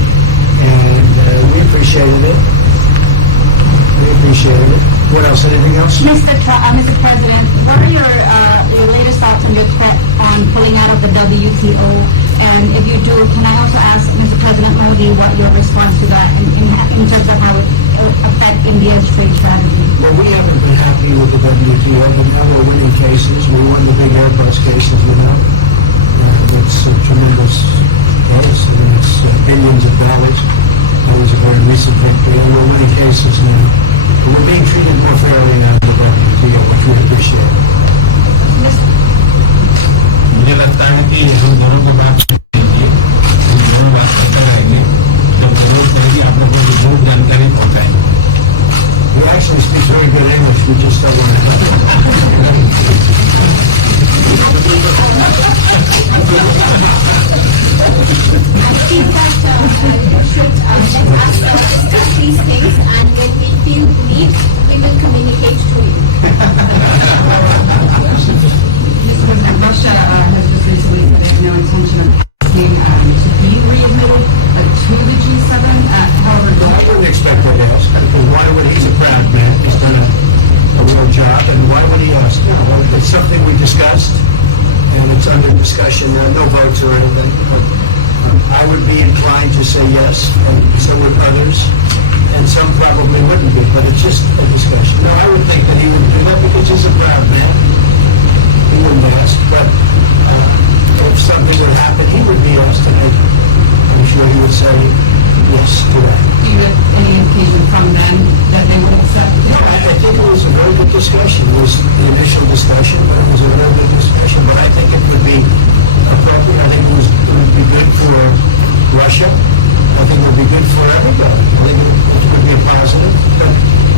And we appreciated it. What else? Anything else? Mr. President, what are your latest thoughts on your threat on pulling out of the WTO? And if you do, can I also ask Mr. President Modi what your response to that in terms of how it will affect India's trade strategy? Well, we haven't been happy with the WTO, but now we're winning cases. We won the big Airbus cases, it's a tremendous case. I mean, it's billions of dollars. It was a very recent victory, and we're winning cases now. We're being treated more fairly now in the WTO, which we appreciate. मुझे लगता है कि हम दोनों को बात कीजिए, हम दोनों बात करते रहेंगे, जब जरूरत पड़ेगी आप लोगों को जरूर जानकारी पहुंचाएंगे. He actually speaks very good English. We just don't want discuss these things, and when we feel need, we will communicate to you. Mr. President, Russia has just recently said they have no intention of asking to be readmitted to the G7. However, I wouldn't expect that to ask, because why would he? He's a proud man. He's done a real job, and why would he ask? It's something we discussed, and it's under discussion. There are no votes or anything. I would be inclined to say yes, and so would others, and some probably wouldn't be, but it's just a discussion. No, I would think that he would do that because he's a proud man. He wouldn't ask, but if something would happen, he would be asked to make it. I'm sure he would say yes to that. do you have any indication from them that they would accept? No, I think it was a very good discussion. It was the initial discussion, but it was a very good discussion. But I think it would be appropriate. I think it would be good for Russia. I think it would be good for everybody. I think it would be a positive. But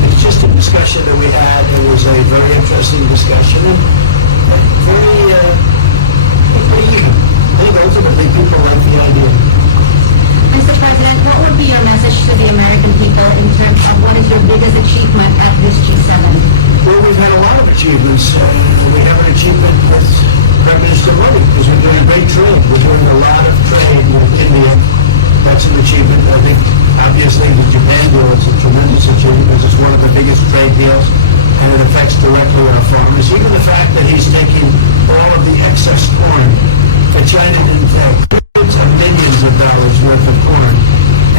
it's just a discussion that we had. It was a very interesting discussion. And very even. I think ultimately people like the idea. Mr. President, what would be your message to the American people in terms of what is your biggest achievement at this G7? Well, we've had a lot of achievements. We have an achievement with Prime Minister Modi, because we're doing great trade. We're doing a lot of trade with India. That's an achievement. I think, obviously, the Japan deal is a tremendous achievement, because it's one of the biggest trade deals, and it affects directly our farmers. Even the fact that he's taking all of the excess corn that China didn't have, millions and millions of dollars worth of corn,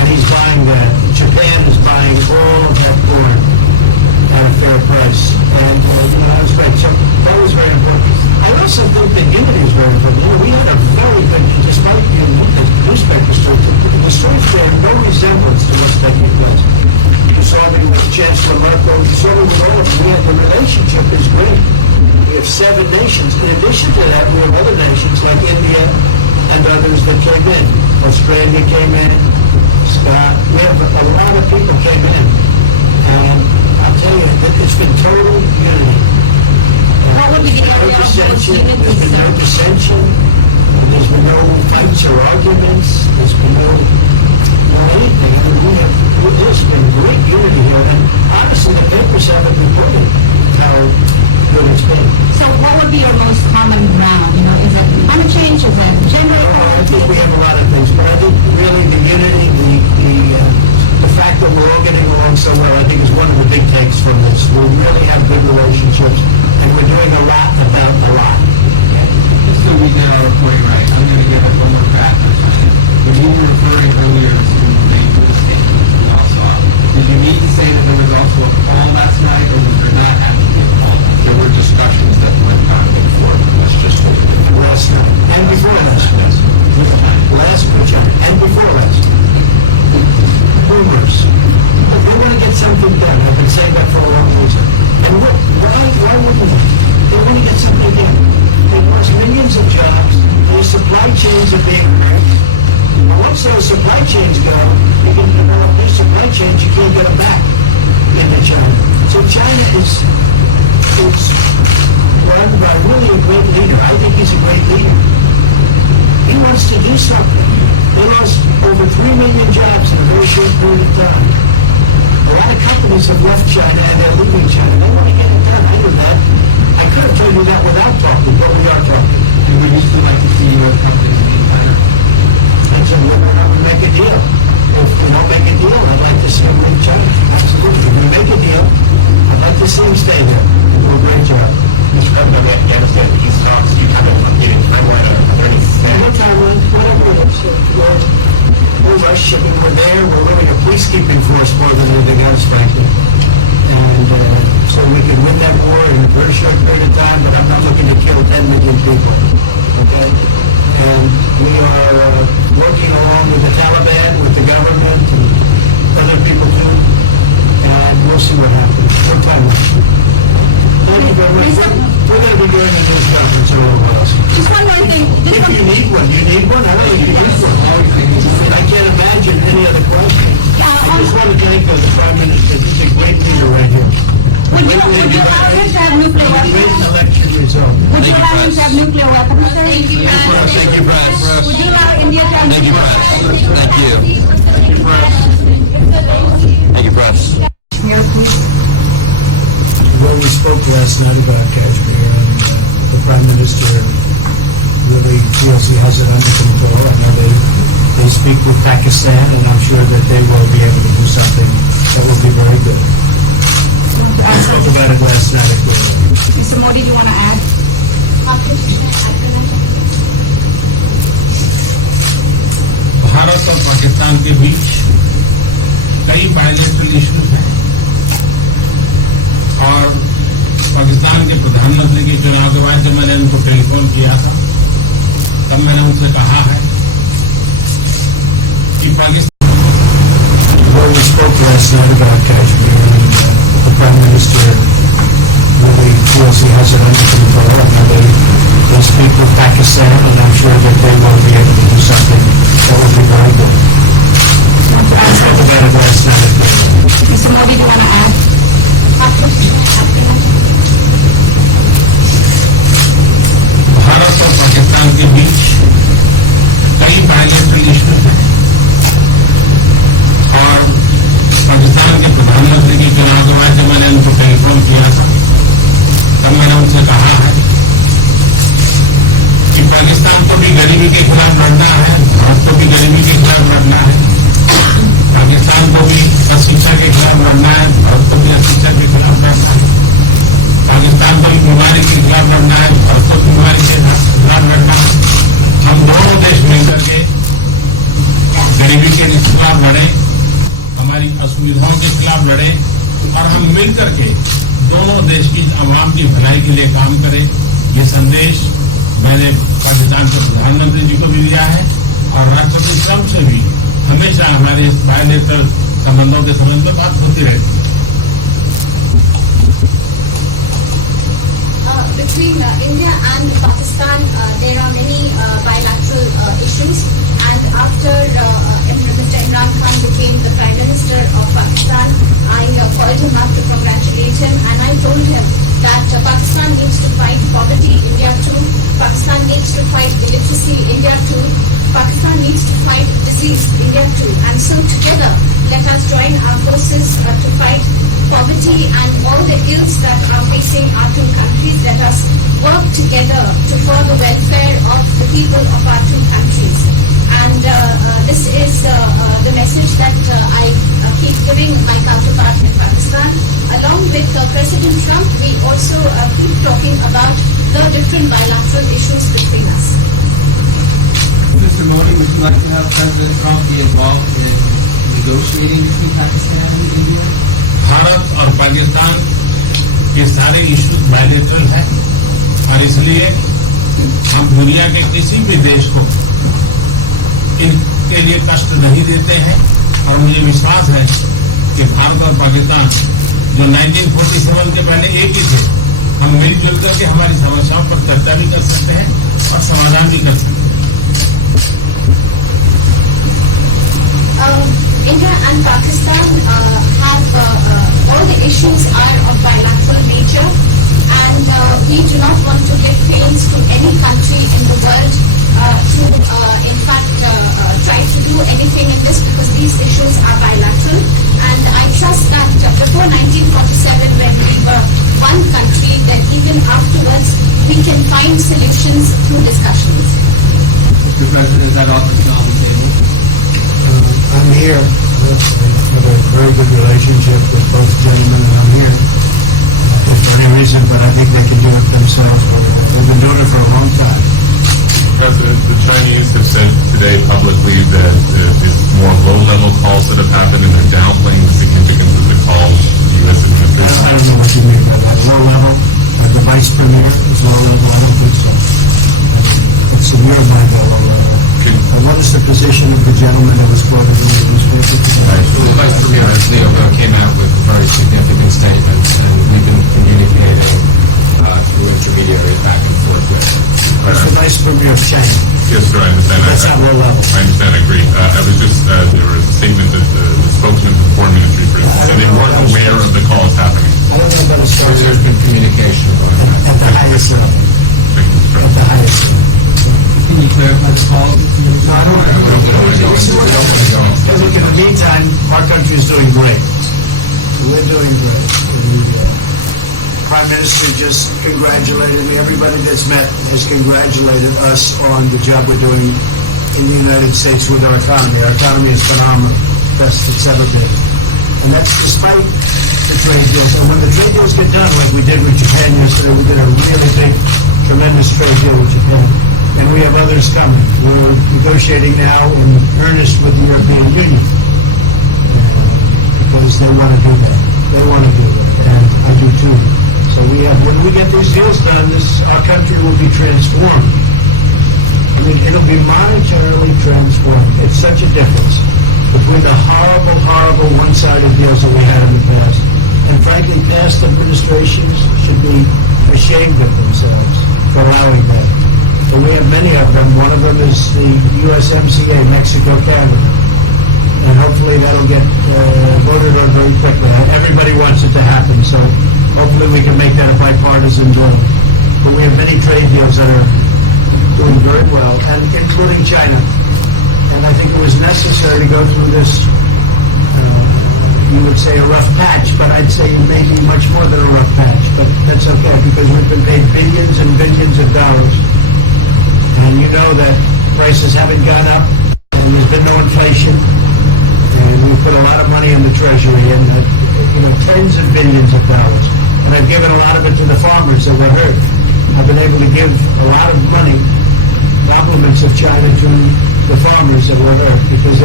and he's buying that. Japan is buying all of that corn at a fair price. And, that's great. So that was very important. I also think that unity is very important. We had a very good, despite the newspaper stories, the stories bear no resemblance to what's taking place. You saw me with Chancellor Merkel, you saw me with all of them. The relationship is great. We have 7 nations. In addition to that, we have other nations like India and others that came in. Australia came in, Scott. We have a lot of people came in. And I'll tell you, it's been total unity. What would be the area of most unity? There's been no dissension. There's been no fights or arguments. There's been no anything. I mean, there's been great unity here. And honestly, the papers haven't reported how good it's been. So what would be your most common ground? Is it climate change? Is it gender I think we equality? have a lot of things, but I think really the unity, the fact that we're all getting along so well, I think is one of the big takes from this. We really have good relationships, and we're doing a lot about a lot. Just so we get our reporting right, I'm going to give it one more crack for a second. When you were referring earlier to the statement we all saw, chains go up, you can develop new supply chains, you can't get them back into China. So China is run by really a great leader. I think he's a great leader. He wants to do something. They lost over 3 million jobs in a very short period of time. A lot of companies have left China and they're leaving China. They want to get it done. I knew that. I could have told you that without talking, but we are talking. And would you still like to see your companies being China? I said, we're not going to make a deal. If we don't make a deal, I'd like to see them leave China. Absolutely. If we make a deal, I'd like to see them stay there and do a great job. Mr. President, we understand that these talks, you haven't updated timeline or are there any No timeline, whatever it is. We're rush. I mean, we're there. We're really a peacekeeping force more than anything else, frankly. And so we can win that war in a very short period of time, but I'm not looking to kill 10 million people. Okay? And we are working along with the Taliban, with the government, and other people too. And we'll see what happens. No timeline. Thank you very much. We're going to be doing a news conference all over us. Just one more thing. If you need one, you need one? I don't think you need one. I can't imagine any other question. I just want to thank the Prime Minister. He's a great leader right here. Would you allow him to have nuclear Great weapons? election result. Would you allow him to have nuclear weapons, sir? Thank you, Thank you, Brad. Would you allow India to have Thank you, nuclear Brad. weapons? Thank you. Thank you, Brad. Mayor, please. Well, we spoke last night about Kashmir, and the Prime Minister really feels he has it under control. I know they speak with Pakistan, and I'm sure that they will be able to do something that will be very good. I spoke about it last night at Mr. Modi, do you want to add? Bharat और पाकिस्तान के बीच कई bilateral issues हैं और पाकिस्तान के प्रधानमंत्री के चुनाव के बाद जब मैंने उनको टेलीफोन किया था तब मैंने उनसे कहा है कि Pakistan Well, we spoke last night about Kashmir, and the Prime Minister really feels he has it under control. I know they speak with Pakistan, and I'm sure that they will be able to do something that will be very good. I spoke about it last night. Mr. Modi, do you want to add? Bharat और पाकिस्तान के बीच कई bilateral issues हैं और पाकिस्तान के प्रधानमंत्री के चुनाव के बाद जब मैंने उनको टेलीफोन किया था तब मैंने उनसे कहा है कि पाकिस्तान को भी गरीबी के खिलाफ लड़ना है, भारत को भी गरीबी के खिलाफ लड़ना है, पाकिस्तान को भी अशिक्षा के खिलाफ लड़ना है, भारत को भी अशिक्षा के खिलाफ लड़ना है, पाकिस्तान को भी बीमारी के खिलाफ लड़ना है, भारत को बीमारी के खिलाफ लड़ना है। हम दोनों देश मिलकर के गरीबी के खिलाफ लड़े, हमारी असुविधाओं के खिलाफ लड़े और हम मिलकर के दोनों देश की आवाम की भलाई के लिए काम करें। ये संदेश मैंने पाकिस्तान के प्रधानमंत्री जी को भी दिया है और राष्ट्रपति ट्रंप से भी हमेशा हमारे बायलैटरल संबंधों के संबंध में बात होती रहती है। Between India and Pakistan, there are many bilateral issues. And after Mr. Imran Khan became the Prime Minister of Pakistan, I called him up to congratulate him, and I told him that Pakistan needs to fight poverty, India too. Pakistan needs to fight illiteracy, India too. Pakistan needs to fight disease, India too. And so together, let us join our forces to fight poverty and all the ills that are facing our two countries. Let us work together to for the welfare of the people of our two countries. And this is the message that I keep giving my counterpart in Pakistan. Along with President Trump, we also keep talking about the different bilateral issues between us. Mr. Modi, would you like to have President Trump be involved in negotiating between Pakistan and India? Bharat और पाकिस्तान के सारे issues bilateral हैं और इसलिए हम दुनिया के किसी भी देश को इनके लिए कष्ट नहीं देते हैं और मुझे विश्वास है कि भारत और पाकिस्तान जो 1947 के पहले एक ही थे, हम मिलजुल करके हमारी समस्याओं पर चर्चा भी कर सकते हैं और समाधान भी कर सकते हैं। India and Pakistan have all the issues are of bilateral nature, and we do not want to give pains to any country in the world to, in fact, try to do anything in this, because these issues are bilateral. And I trust that before 1947, when we were one country, that even afterwards we can find solutions through discussions. Mr. President, is that also still on the table? I'm here. I have a very good relationship with both gentlemen, and I'm here. If for any reason, but I think they can do it themselves. They've been doing it for a long time. President, the Chinese have said today publicly that these more low-level calls that have happened, and they're downplaying the significance of the calls the U.S. administration. I don't know what you mean by that. Low level? Like the vice premier is low level? I don't think so. It's in your mind, low level. What is the position of the gentleman that was quoted in the newspaper today? The Vice Premier came out with a very significant statement, and we've been communicating through intermediaries back and forth with him. That's the vice premier of China. Yes, sir, I understand. That's not low level. I understand, I agree. I was just, there was a statement that the spokesman for the Foreign Ministry, for instance, said they weren't aware of the calls happening. I don't know about a story There's been communication going on. at the highest level. Thank you, Mr. At the President. highest level. Can you clarify the call? No, I don't want to. Look, in the meantime, our country is doing great. We're doing great. The Prime Minister just congratulated me. Everybody that's met has congratulated us on the job we're doing in the United States with our economy. Our economy is phenomenal, best it's ever been. And that's despite the trade deals. And when the trade deals get done, like we did with Japan yesterday, we did a really big, tremendous trade deal with Japan. And we have others coming. We're negotiating now in earnest with the European Union because they want to do that. They want to do that, and I do too. So we have, when we get these deals done, our country will be transformed. I mean, it'll be monetarily transformed. It's such a difference between the horrible, horrible one-sided deals that we had in the past. And frankly, past administrations should be ashamed of themselves for allowing that. And we have many of them. One of them is the USMCA, Mexico, Canada. And hopefully that'll get voted on very quickly. Everybody wants it to happen, so hopefully we can make that a bipartisan bill. But we have many trade deals that are doing very well, and including China. And I think it was necessary to go through this, you would say a rough patch, but I'd say it may be much more than a rough patch. But that's okay, because we've been paid billions and billions of dollars. And you know that prices haven't gone up, and there's been no inflation, and we've put a lot of money in the Treasury, and tens of billions of dollars. And I've given a lot of it to the farmers that were hurt. I've been able to give a lot of money, compliments of China, to the farmers that were hurt, because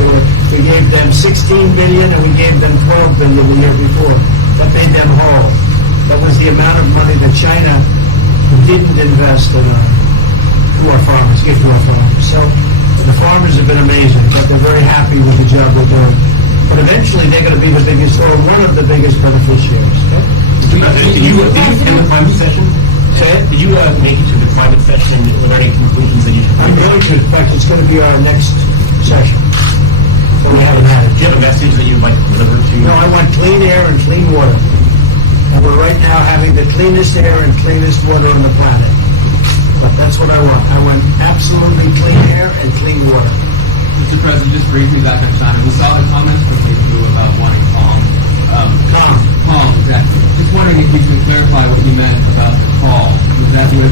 we gave them $16 billion and we gave them $12 billion the year before. That made them whole. That was the amount of money that China didn't invest in our farmers, give to our farmers. So the farmers have been amazing, but they're very happy with the job they're doing. But eventually they're going to be the biggest, or one of the biggest beneficiaries. Okay? Did you in the private session? Did you make it to the private session? Were there any conclusions that you took? I'm going to. In fact, it's going to be our next session. So we haven't had it. Do you have a message that you'd like to deliver to? No, I want clean air and clean water. And we're right now having the cleanest air and cleanest water on the planet. But that's what I want. I want absolutely clean air and clean water. Mr. President, just briefly back on China. We saw the comments from people about wanting calm. Calm, exactly. Just wondering if you could clarify what you meant about the call. Was that your...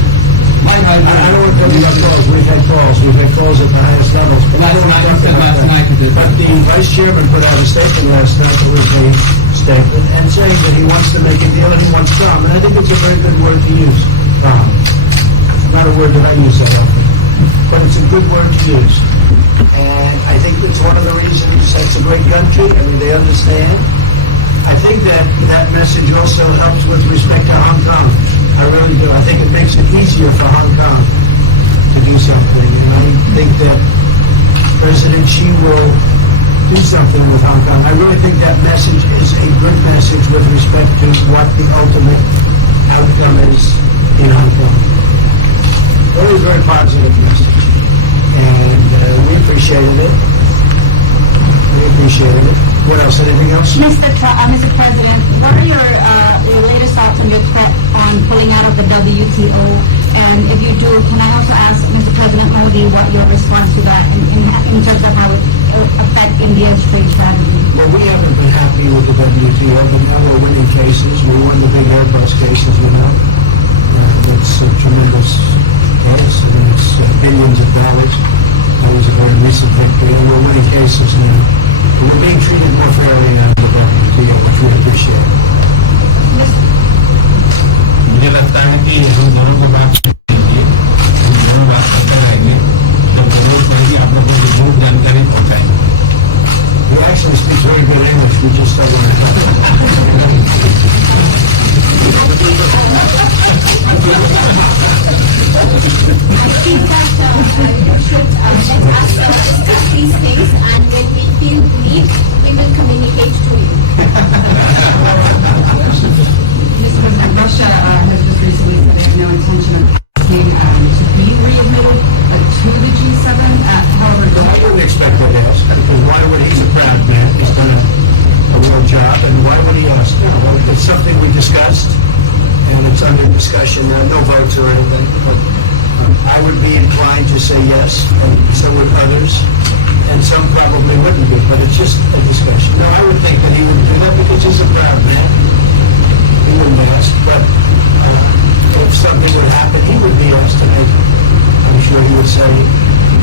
I don't want to tell you about calls. We've had calls. We've had calls at the highest levels. But last night. But the vice chairman put out a statement last night, that was a statement, and saying that he wants to make a deal and he wants calm. And I think it's a very good word to use, calm. Not a word that I use that often, but it's a good word to use. And I think it's one of the reasons it's a great country. I mean, they understand. I think that message also helps with respect to Hong Kong. I really do. I think it makes it easier for Hong Kong to do something. And I think that President Xi will do something with Hong Kong. I really think that message is a good message with respect to what the ultimate outcome is in Hong Kong. Very, very positive message. And we appreciated it. We else? Anything else? Mr. President, what are your latest thoughts on your threat on pulling out of the WTO? And if you do, can I also ask Mr. President Modi what your response to that in terms of how it will affect India's trade strategy? Well, we haven't been happy with the WTO, but now we're winning cases. We won the big Airbus cases, it's a tremendous case. I mean, it's billions of dollars. That was a very recent victory, and we're winning cases now. We're being treated more fairly now in the WTO, which we appreciate. मुझे लगता है कि हम दोनों को बात कीजिए, हम दोनों बात करते रहेंगे, तो जरूरत पड़ेगी आप लोगों को जरूर जानकारी पहुंचाएंगे। He actually speaks very good English. We just don't want I think that we should discuss these things, and when we feel need, we will communicate to you. Mr. President, Russia has just recently said they have no intention of asking to be readmitted to the G7. However, I wouldn't expect that to ask, because why would he? He's a proud man. He's done a real job, and why would he ask? It's something we discussed, and it's under discussion. There are no votes or anything, but I would be inclined to say yes, and so would others, and some probably wouldn't be, but it's just a discussion. No, I would think that he would do that because he's a proud man. He wouldn't ask, but if something would happen, he would be asked to make. I'm sure he would say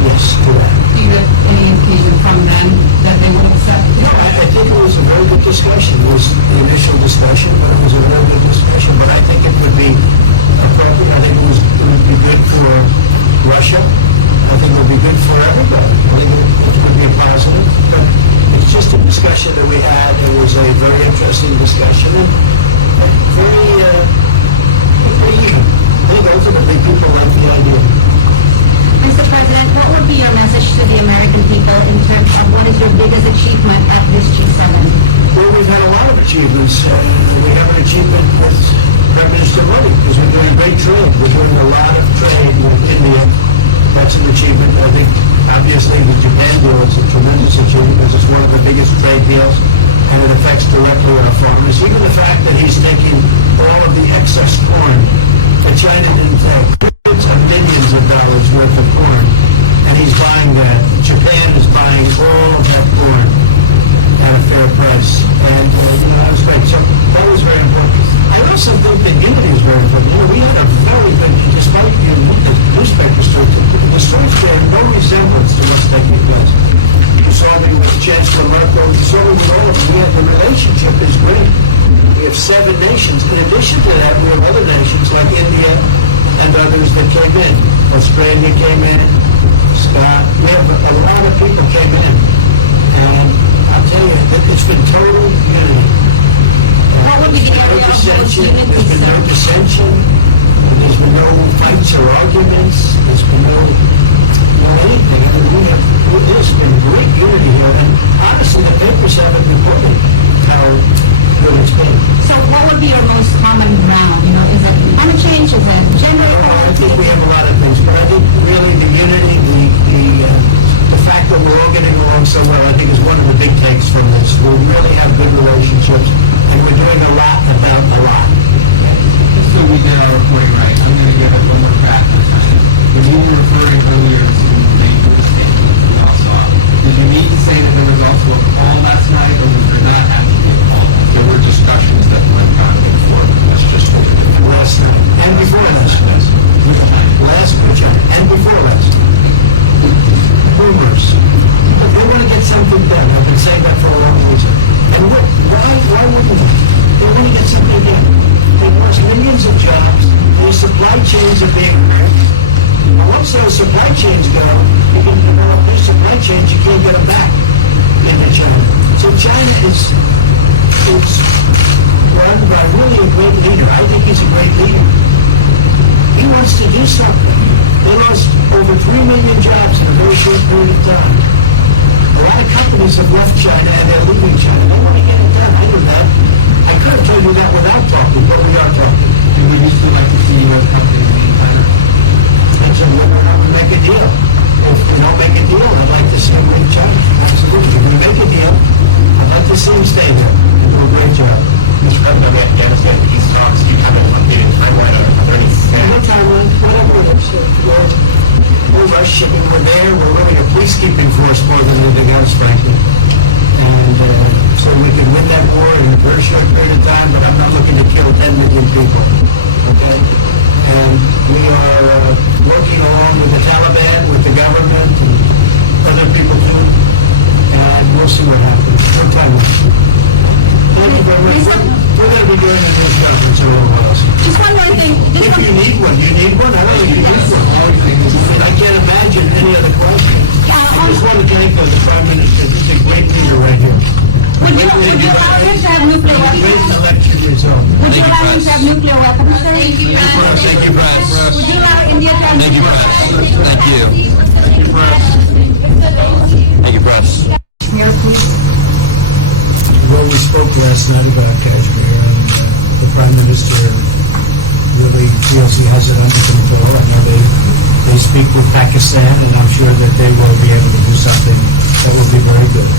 yes to that. do you have any indication from them that they will accept? No, I think it was a very good discussion. It was the initial discussion, but it was a very good discussion. But I think it would be appropriate. I think it would be good for Russia. I think it would be good for everybody. I think it would be a positive. But it's just a discussion that we had. It was a very interesting discussion and very even. I think ultimately people like the idea. Mr. President, what would be your message to the American people in terms of what is your biggest achievement at this G7? Well, we've had a lot of achievements. We have an achievement with Prime Minister Modi because we're doing great trade. We're doing a lot of trade with India. That's an achievement. I think, obviously, the Japan deal is a tremendous achievement because it's one of the biggest trade deals and it affects directly our farmers. Even the fact that he's taking all of the excess corn that China didn't take, hundreds of millions of dollars worth of corn, and he's buying that. Japan is buying all of that corn at a fair price. And, that was great. So that was very important. I also think that unity is very important. We had a very good, despite the newspaper stories, the stories bear no resemblance to what's taking place. You saw it with Chancellor Merkel, you saw it with all of them. The relationship is great. We have 7 nations. In addition to that, we have other nations like India and others that came in. Australia came in, Scott. We have a lot of people came in. And I'll tell you, it's been total unity. What would be the area of most unity? There's been no dissension. There's been no fights or arguments. There's been no anything. There's been great unity here. And honestly, the papers haven't reported how good it's been. So what would be your most common ground? Is it climate change? Is it gender I think we equality? have a lot of things, but I think really the unity, the fact that we're all getting along so well, I think is one of the big takes from this. We really have good relationships, and we're doing a lot about a lot. Just so we get our reporting right, I'm going to give it one more crack for a second. When you were referring earlier to the major statement we all saw, did you mean to say that there was also a call last night, or was there not actually a call? There were discussions that went on before. That's just what we did. Last night, and before last night. Last weekend, and before last night. Rumors. They want to get something done. I've been saying that for a long reason. And why wouldn't they? They want to get something done. They lost millions of jobs. Their supply chains are being wrecked. And once those supply chains go, you can develop those supply chains, you can't get them back into China. So China is run by really a great leader. I think he's a great leader. He wants to do something. They lost over 3 million jobs in a very short period of time. A lot of companies have left China and they're leaving China. They want to get it done. I knew that. I could have told you that without talking, but we are talking. And we used to like to see U.S. companies being better. And so we're going to make a deal. If we don't make a deal, I'd like to see them make China. Absolutely. If we make a deal, I'd like to see them there. We're really a peacekeeping force more than anything else, frankly. And so we can win that war in a very short period of time, but I'm not looking to kill 10 million people. Okay? And we are working along with the Taliban, with the government, and other people too. And we'll see what happens. What time is it? Thank you very much. We're going to be doing a good job in several hours. Just one more thing. If you need one, you need one. I don't think you need one. I can't imagine any other question. I just want to thank the Prime Minister. He's a great leader right here. Would you allow him to have nuclear Great weapons? election result. Would you allow him to have nuclear weapons, sir? Thank you, Prime. Thank you, Press. Would you allow India to have Thank you, nuclear Press. weapons? Thank you. Thank you, Press. Mayor, please. Well, we spoke last night about Kashmir, and the Prime Minister really feels he has it under control. I know they speak with Pakistan, and I'm sure that they will be able to do something that will be very good.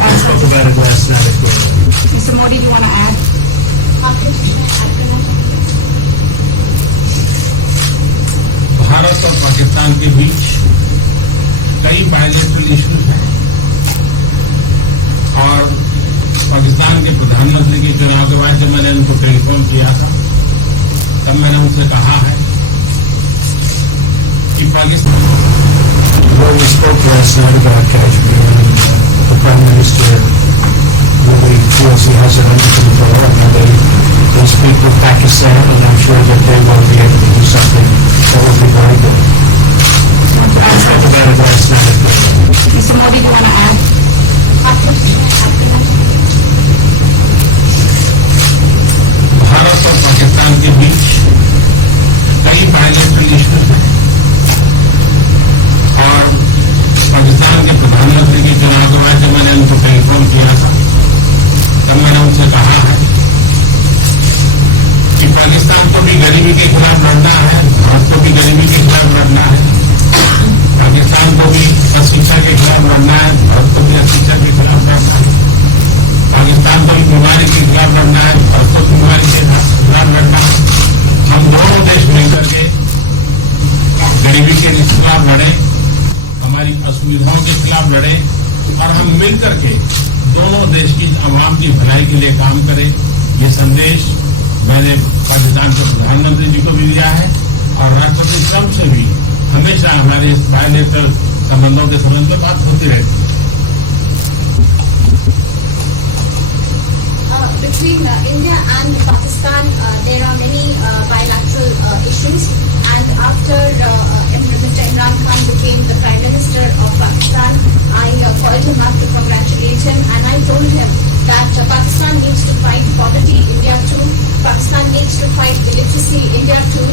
I spoke about it last night as well. Mr. Modi, do you want to add? Bharat और पाकिस्तान के बीच कई bilateral issues हैं और पाकिस्तान के प्रधानमंत्री के चुनाव के बाद जब मैंने उनको टेलीफोन किया था तब मैंने उनसे कहा है कि Pakistan Well, we spoke last night about Kashmir, and the Prime Minister really feels he has it under control. I know they speak with Pakistan, and I'm sure that they will be able to do something that will be very good. I spoke about it last night as well. Mr. Modi, do you want to add? Bharat और पाकिस्तान के बीच कई bilateral issues हैं और पाकिस्तान के प्रधानमंत्री के चुनाव के बाद जब मैंने उनको टेलीफोन किया था तब मैंने उनसे कहा है कि पाकिस्तान को भी गरीबी के खिलाफ लड़ना है, भारत को भी गरीबी के खिलाफ लड़ना है, पाकिस्तान को भी अशिक्षा के खिलाफ लड़ना है, भारत को भी अशिक्षा के खिलाफ लड़ना है, पाकिस्तान को भी बीमारी के खिलाफ लड़ना है, भारत को बीमारी के खिलाफ लड़ना है। हम दोनों देश मिलकर के गरीबी के खिलाफ लड़े, हमारी असुविधाओं के खिलाफ लड़े और हम मिलकर के दोनों देश की आवाम की भलाई के लिए काम करें। ये संदेश मैंने पाकिस्तान के प्रधानमंत्री जी को भी दिया है और राष्ट्रपति ट्रंप से भी हमेशा हमारे इस बायलैटरल संबंधों के संबंध में बात होती रहती है। Between India and Pakistan, there are many bilateral issues. And after Mr. Imran Khan became the Prime Minister of Pakistan, I called him up to congratulate him, and I told him that Pakistan needs to fight poverty, India too. Pakistan needs to fight illiteracy, India too.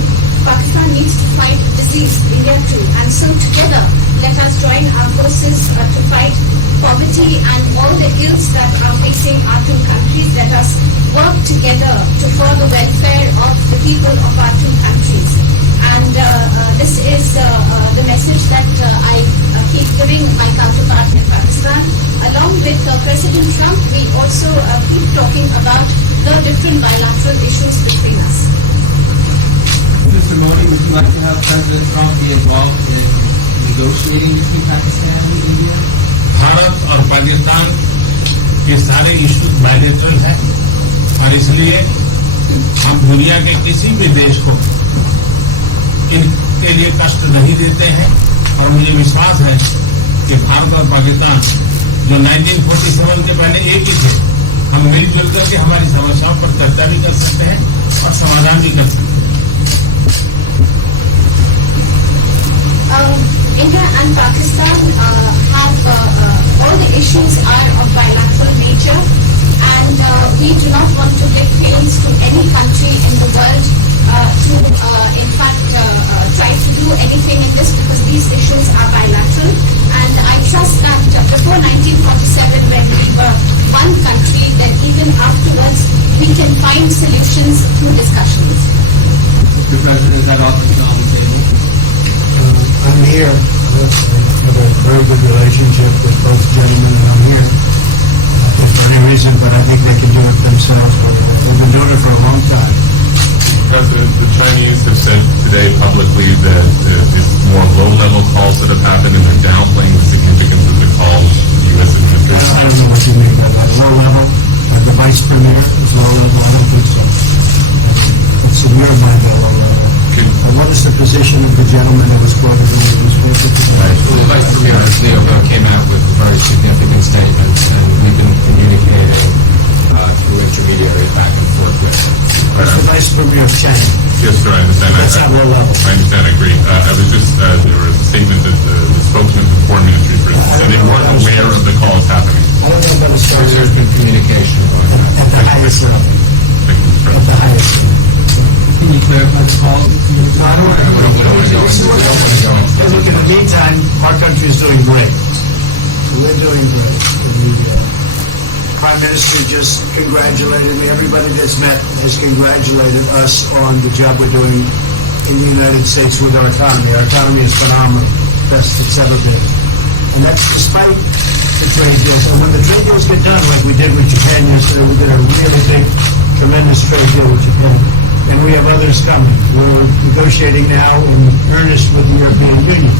Pakistan needs to fight disease, India too. And so together, let us join our forces to fight poverty and all the ills that are facing our two countries. Let us work together to further the welfare of the people of our two countries. And this is the message that I keep giving my counterpart in Pakistan. Along with President Trump, we also keep talking about the different bilateral issues between us. Mr. Modi, would you like to have President Trump be involved in negotiating between Pakistan and India? Bharat और पाकिस्तान के सारे issues bilateral हैं और इसलिए हम दुनिया के किसी भी देश को इनके लिए कष्ट नहीं देते हैं और मुझे विश्वास है कि भारत और पाकिस्तान जो 1947 के पहले एक ही थे, हम मिलजुल करके हमारी समस्याओं पर चर्चा भी कर सकते हैं और समाधान भी कर सकते हैं। India and Pakistan have all the issues are of bilateral nature, and we do not want to give feelings to any country in the world to, in fact, try to do anything in this, because these issues are bilateral. And I trust that before 1947, when we were one country, then even afterwards we can find solutions through discussions. Mr. President, is that all that's on the table? I'm here. I have a very good relationship with both gentlemen, and I'm here. If for any reason, but I think they can do it themselves. They've been doing it for a long time. President, the Chinese have said today publicly that it's more low-level calls that have happened, and they're downplaying the significance of the calls the U.S. administration. I don't know what you mean by that. Low level, the vice premier is low level. I don't think so. It's in your mind, low level. What is the position of the gentleman that was quoted in the newspaper? Well, the Vice Premier came out with very significant statements, and we've been communicating through intermediaries back and forth with him. That's the vice premier of China. Yes, sir, I understand. That's not low level. I understand, I agree. I was just, there was a statement that the spokesman of the foreign ministry said they weren't aware of the calls happening. I don't know about a story There's been communication going on. at the highest level. At the highest level. Can you clarify the call? No, I don't want to. Look, in the meantime, our country is doing great. We're doing great. The Prime Minister just congratulated me. Everybody that's met has congratulated us on the job we're doing in the United States with our economy. Our economy is phenomenal, best it's ever been. And that's despite the trade deals. And when the trade deals get done, like we did with Japan yesterday, we did a really big, tremendous trade deal with Japan. And we have others coming. We're negotiating now in earnest with the European Union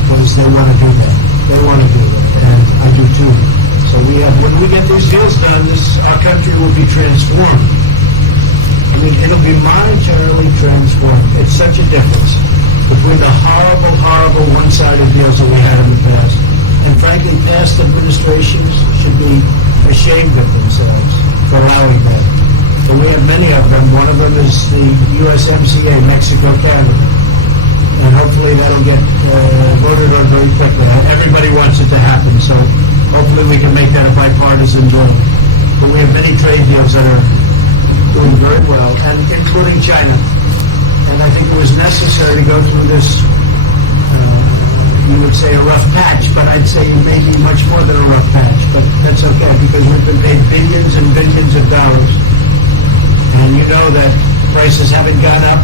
because they want to do that. They want to do that, and I do too. So when we get these deals done, our country will be transformed. I mean, it'll be monetarily transformed. It's such a difference between the horrible, horrible one-sided deals that we had in the past. And frankly, past administrations should be ashamed of themselves for allowing that. But we have many of them. One of them is the USMCA, Mexico-Canada. And hopefully that'll get voted on very quickly. Everybody wants it to happen, so hopefully we can make that a bipartisan bill. But we have many trade deals that are doing very well, and including China. And I think it was necessary to go through this, you would say a rough patch, but I'd say it may be much more than a rough patch. But that's okay, because we've been paid billions and billions of dollars. And you know that prices haven't gone up,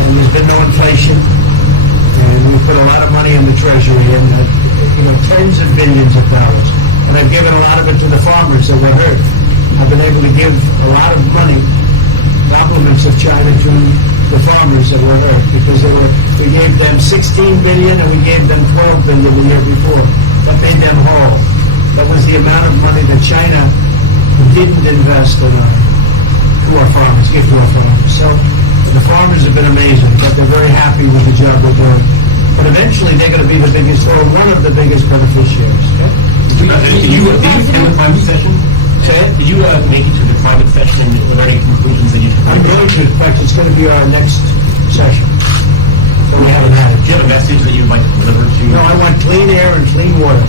and there's been no inflation, and we put a lot of money in the Treasury, and tens of billions of dollars. And I've given a lot of it to the farmers that were hurt. I've been able to give a lot of money, compliments of China, to the farmers that were hurt, because we gave them 16 billion and we gave them 12 billion the year before. That made them whole. That was the amount of money that China didn't invest in our farmers, give to our farmers. So the farmers have been amazing, but they're very happy with the job we're doing. But eventually they're going to be the biggest, or one of the biggest beneficiaries. Okay? Did you attend the private session? Did you make it to the private session, and were there any conclusions that you took? I'm going to. In fact, it's going to be our next session. So we haven't had it. Do you have a message that you would like to deliver to? No, I want clean air and clean water.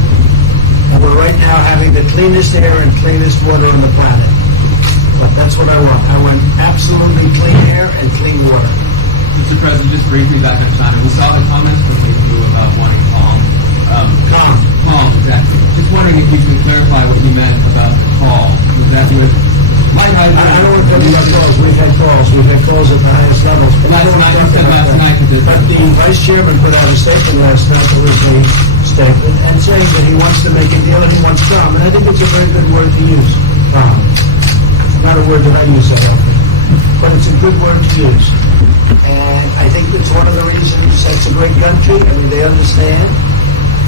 And we're right now having the cleanest air and cleanest water on the planet. But that's what I want. I want absolutely clean air and clean water. Mr. President, just briefly back on China. We saw the comments from you about wanting calm. Calm, exactly. Just wondering if you could clarify what you meant about the call. Was that your... I don't want to talk about calls. We've had calls. We've had calls at the highest levels. But last night. But the vice chairman put out a statement last night that was a statement and saying that he wants to make a deal and he wants calm. And I think it's a very good word to use. Calm. Not a word that I use that often, but it's a good word to use. And I think it's one of the reasons it's a great country. I mean, they understand.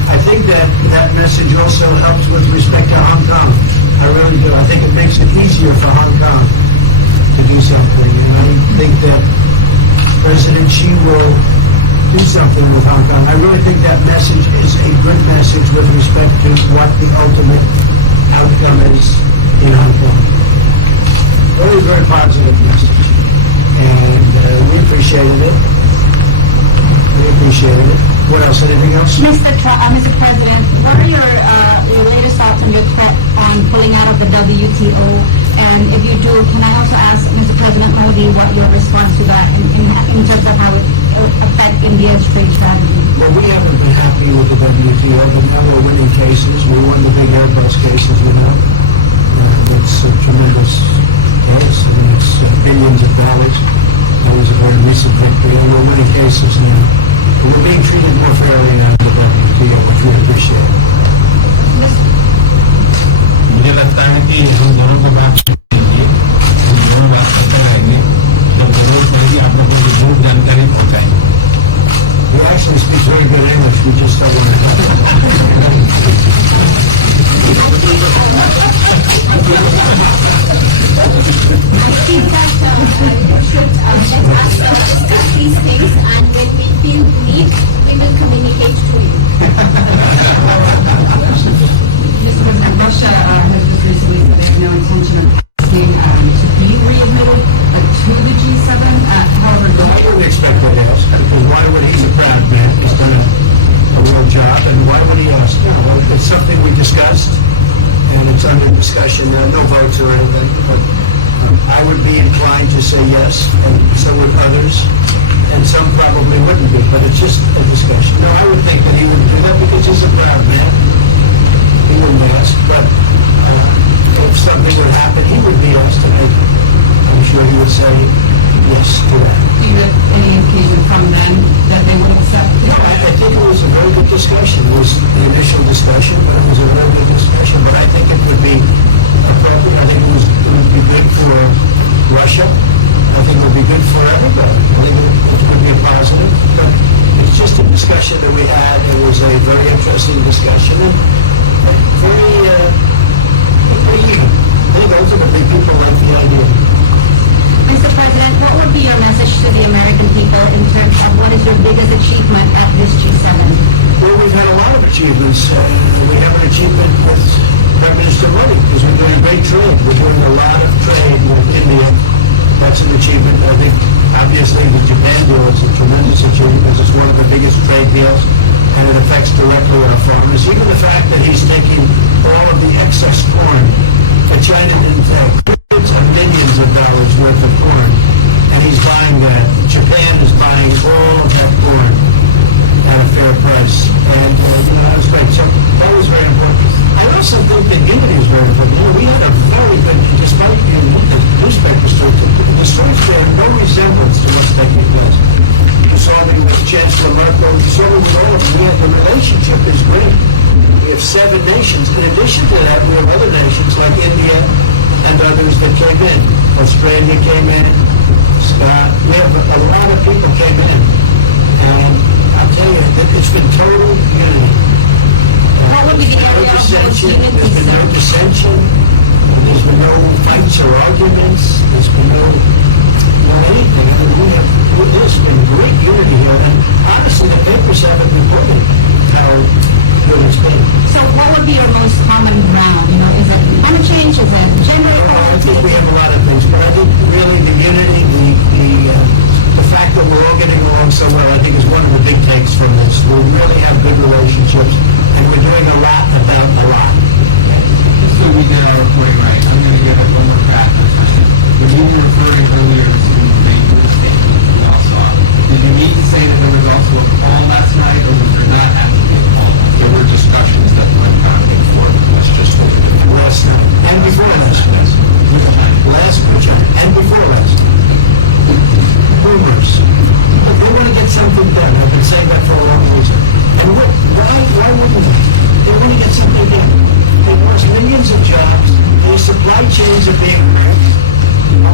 I think that message also helps with respect to Hong Kong. I really do. I think it makes it easier for Hong Kong to do something. And I think that President Xi will do something with Hong Kong. I really think that message is a good message with respect to what the ultimate outcome is in Hong Kong. Very, very positive message. And we appreciated it. What else? Anything else? Mr. President, what are your latest thoughts on your threat on pulling out of the WTO? And if you do, can I also ask Mr. President Modi what your response to that in terms of how it will affect India's trade strategy? Well, we haven't been happy with the WTO, but now we're winning cases. We won the big Airbus cases, it's a tremendous case. I mean, it's billions of dollars. It was a very recent victory, and we're winning cases now. And we're being treated more fairly now in the WTO, which we appreciate. मुझे लगता है कि हम दोनों को बात कीजिए, हम दोनों बात करते रहेंगे, जब जरूरत पड़ेगी आप लोगों को जरूर जानकारी पहुंचाएंगे। We just don't want to have I think that you should let us discuss these things, and when we feel the need, we will communicate to you. Mr. President, Russia has just recently said they have no intention of asking to be readmitted to the G7. However, I don't expect what else, because why would he's a proud man, he's done a real job, and why would he ask? You know, it's something we discussed, and it's under discussion, no votes or anything, but I would be inclined to say yes, and so would others, and some probably wouldn't be, but it's just a discussion. No, I would think that he would do that because he's a proud man. He wouldn't ask, but if something would happen, he would be asked to make, I'm sure he would say yes to that. do you have any indication from them that they would accept? No, I think it was a very good discussion. It was the initial discussion, but it was a very good discussion. But I think it would be appropriate. I think it would be good for Russia. I think it would be good for everybody. I think it would be a positive. But it's just a discussion that we had. It was a very interesting discussion and very even. I think ultimately people like the idea. Mr. President, what would be your message to the American people in terms of what is your biggest achievement at this G7? Well, we've had a lot of achievements. We have an achievement with Prime Minister Modi because we're doing great trade. We're doing a lot of trade with India. That's an achievement. I think, obviously, the Japan deal is a tremendous achievement because it's one of the biggest trade deals and it affects directly our farmers. Even the fact that he's taking all of the excess corn that China didn't take, millions and millions of dollars worth of corn, and he's buying that. Japan is buying all of that corn at a fair price. And, that was great. So that was very important. I also think that unity is very important. We had a very good, despite the newspaper stories, the stories bear no resemblance to what's taking place. You saw me with Chancellor Merkel, you saw me with all of them. The relationship is great. We have 7 nations. In addition to that, we have other nations like India and others that came in. Australia came in. We have a lot of people came in. And I'll tell you, it's been total unity. What would be the area of most unity? There's been no dissension. There's been no fights or arguments. There's been no anything. There's been great unity here. And honestly, the papers haven't reported how good it's been. So what would be your most common ground? Is it climate change? Is it gender I think we equality? have a lot of things, but I think really the unity, the fact that we're all getting along so well, I think is one of the big takes from this. We really have good relationships, and we're doing a lot about a lot. Just so we get our reporting right, I'm going to give it one more crack for a second. When you were referring earlier to the major statement we all saw, did you mean to say that there was also a call last night, or was there not actually a call? There were discussions that went back and forth. That's just what we did. Last night, and before last night. And before last night. Rumors. Look, they want to get something done. I've been saying that for a long reason. And why wouldn't they? They want to get something done. They lost millions of jobs. Their supply chains are being wrecked.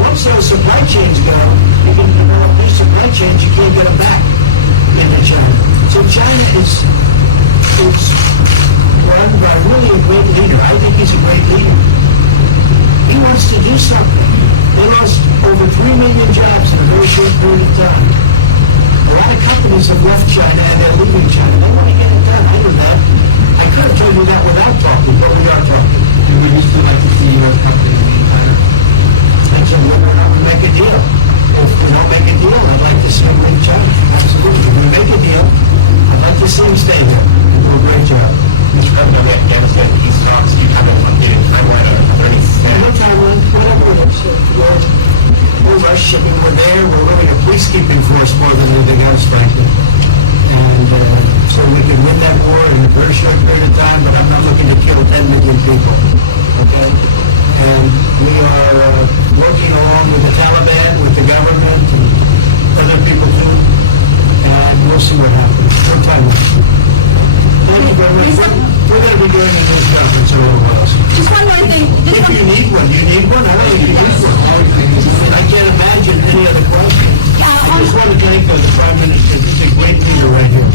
Once those supply chains go, you can develop these supply chains, you can't get them back into China. So China is run by really a great leader. I think he's a great leader. He wants to do something. They lost over 3 million jobs in a very short period of time. A lot of companies have left China and they're leaving China. They want to get it done. I know that. I could have told you that without talking, but we are talking. And would you still like to see U.S. companies in China? I said, we're going to make a deal. If we don't make a deal, I'd like to see them in China. Absolutely. If we make a deal, I'd like to see them stay here and do a great job. Mr. President, of Afghanistan, peace talks, do you have an updated timeline on 30 No Taiwan, whatever it is. We're rush. I mean, we're there. We're really a peacekeeping force more than anything else, frankly. And so we can win that war in a very short period of time, but I'm not looking to kill 10 million people. Okay? And we are working along with the Taliban, with the government, and other people too. And we'll see what happens. No time. Thank you very much. We're going to be doing a news conference or whatever else. Just one more thing. If you need one, you need one? I don't think you need one. I can't imagine any other question. I just want to thank the Prime Minister. He's a great leader right here.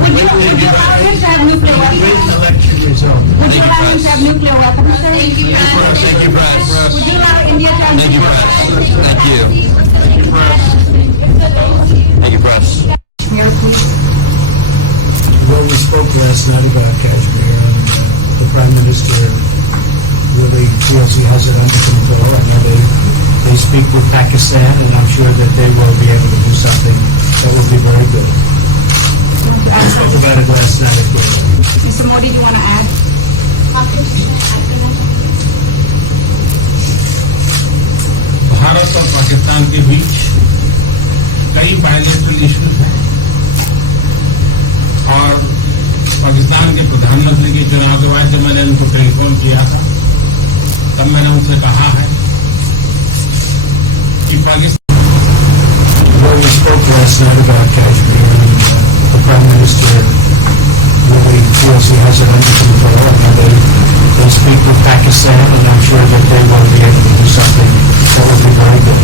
Would Would you allow him to have nuclear Wait weapons? election result. Would you allow him to have nuclear weapons, sir? Thank you, Press. Would you allow India to have nuclear weapons? Thank you. Thank you, Press. Mayor, please. Well, we spoke last night about Kashmir, and the Prime Minister really feels he has it under control. I know they speak with Pakistan, and I'm sure that they will be able to do something that will be very good. I spoke about it last night at the Mr. Modi, do you want to add? Bharat और पाकिस्तान के बीच कई bilateral issues हैं और पाकिस्तान के प्रधानमंत्री के चुनाव के बाद जब मैंने उनको टेलीफोन किया था तब मैंने उनसे कहा है कि Pakistan Well, we spoke last night about Kashmir, and the Prime Minister really feels he has it under control. I know they speak with Pakistan, and I'm sure that they will be able to do something that will be very good.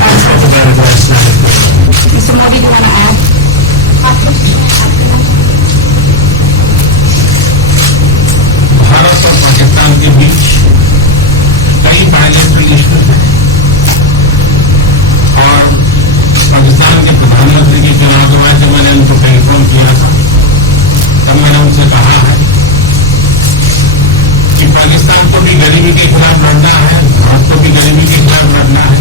I spoke about it last night at the Mr. Modi, do you want to add? Bharat और पाकिस्तान के बीच कई bilateral issues हैं और पाकिस्तान के प्रधानमंत्री के चुनाव के बाद जब मैंने उनको टेलीफोन किया था तब मैंने उनसे कहा है कि पाकिस्तान को भी गरीबी के खिलाफ लड़ना है, भारत को भी गरीबी के खिलाफ लड़ना है,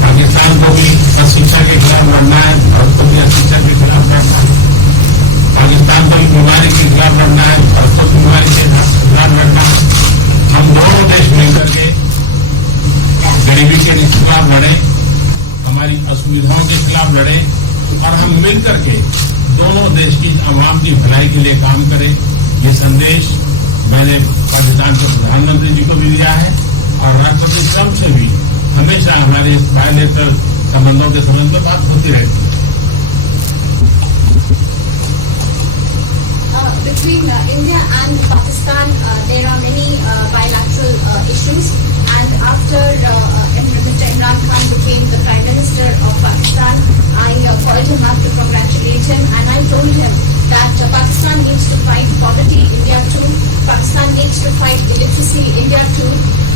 पाकिस्तान को भी अशिक्षा के खिलाफ लड़ना है, भारत को भी अशिक्षा के खिलाफ लड़ना है, पाकिस्तान को भी बीमारी के खिलाफ लड़ना है, भारत को बीमारी के खिलाफ लड़ना है। हम दोनों देश मिलकर के गरीबी के खिलाफ लड़े, हमारी असुविधाओं के खिलाफ लड़े और हम मिलकर के दोनों देश की आवाम की भलाई के लिए काम करें। ये संदेश मैंने पाकिस्तान के प्रधानमंत्री जी को भी दिया है और राष्ट्रपति ट्रंप से भी हमेशा हमारे बायलैटरल संबंधों के संबंध में बात होती रहती है। Between India and Pakistan, there are many bilateral issues. And after Mr. Imran Khan became the Prime Minister of Pakistan, I called him up to congratulate him, and I told him that Pakistan needs to fight poverty, India too. Pakistan needs to fight illiteracy, India too.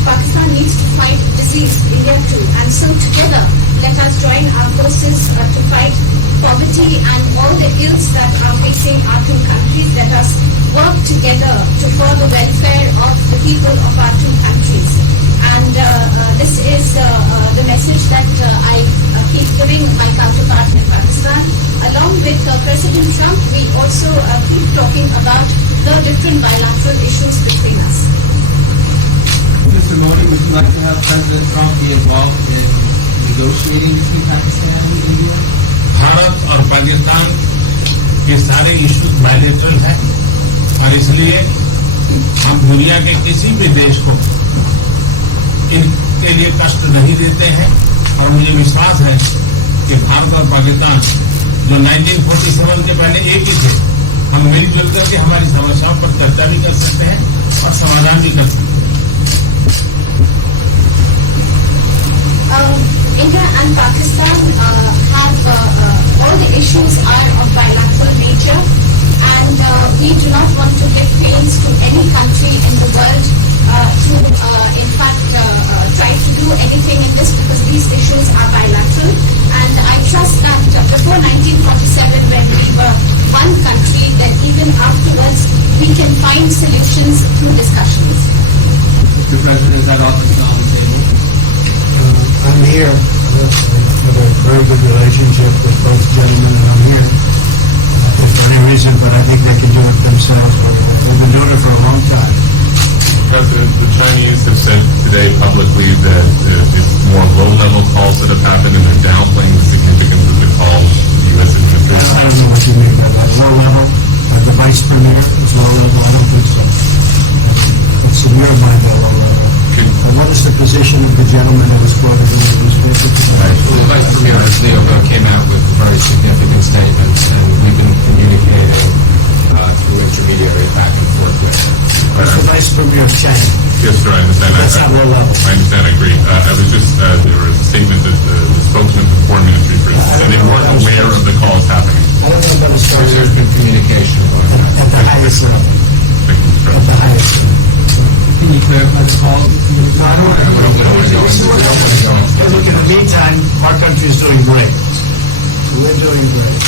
Pakistan needs to fight disease, India too. And so together, let us join our forces to fight poverty and all the ills that are facing our two countries. Let us work together to for the welfare of the people of our two countries. And this is the message that I keep giving my counterpart in Pakistan. Along with President Trump, we also keep talking about the different bilateral issues between us. Mr. Modi, would you like to have President Trump be involved in negotiating between Pakistan and India? Bharat और पाकिस्तान के सारे issues bilateral हैं और इसलिए हम दुनिया के किसी भी देश को इनके लिए कष्ट नहीं देते हैं और मुझे विश्वास है कि भारत और पाकिस्तान जो 1947 के पहले एक ही थे, हम मिलजुल करके हमारी समस्याओं पर चर्चा भी कर सकते हैं और समाधान भी कर सकते हैं। India and Pakistan have all the issues are of bilateral nature, and we do not want to give pains to any country in the world to, in fact, try to do anything in this, because these issues are bilateral. And I trust that before 1947, when we were one country, then even afterwards we can find solutions through discussions. Mr. President, is that all that's on the table? I'm here. I have a very good relationship with both gentlemen, and I'm here. If for any reason, but I think they can do it themselves. We've been doing it for a long time. President, the Chinese have said today publicly that it's more low-level calls that have happened, and they're downplaying the significance of the calls the U.S. has been I don't know what you mean by that. Low level? The vice premier is low level? I don't think so. What's in your mind by low level? What is the position of the gentleman who was quoted in the newspaper tonight? Well, the Vice Premier Leo came out with very significant statements, and we've been communicating through intermediaries back and forth with him. That's the vice premier Chang. Yes, sir, I understand. That's not low level. I understand, I agree. I was just, there was a statement that the spokesman for the Foreign Ministry said they weren't aware of the calls happening. I don't know about his our country's doing great. We're doing great.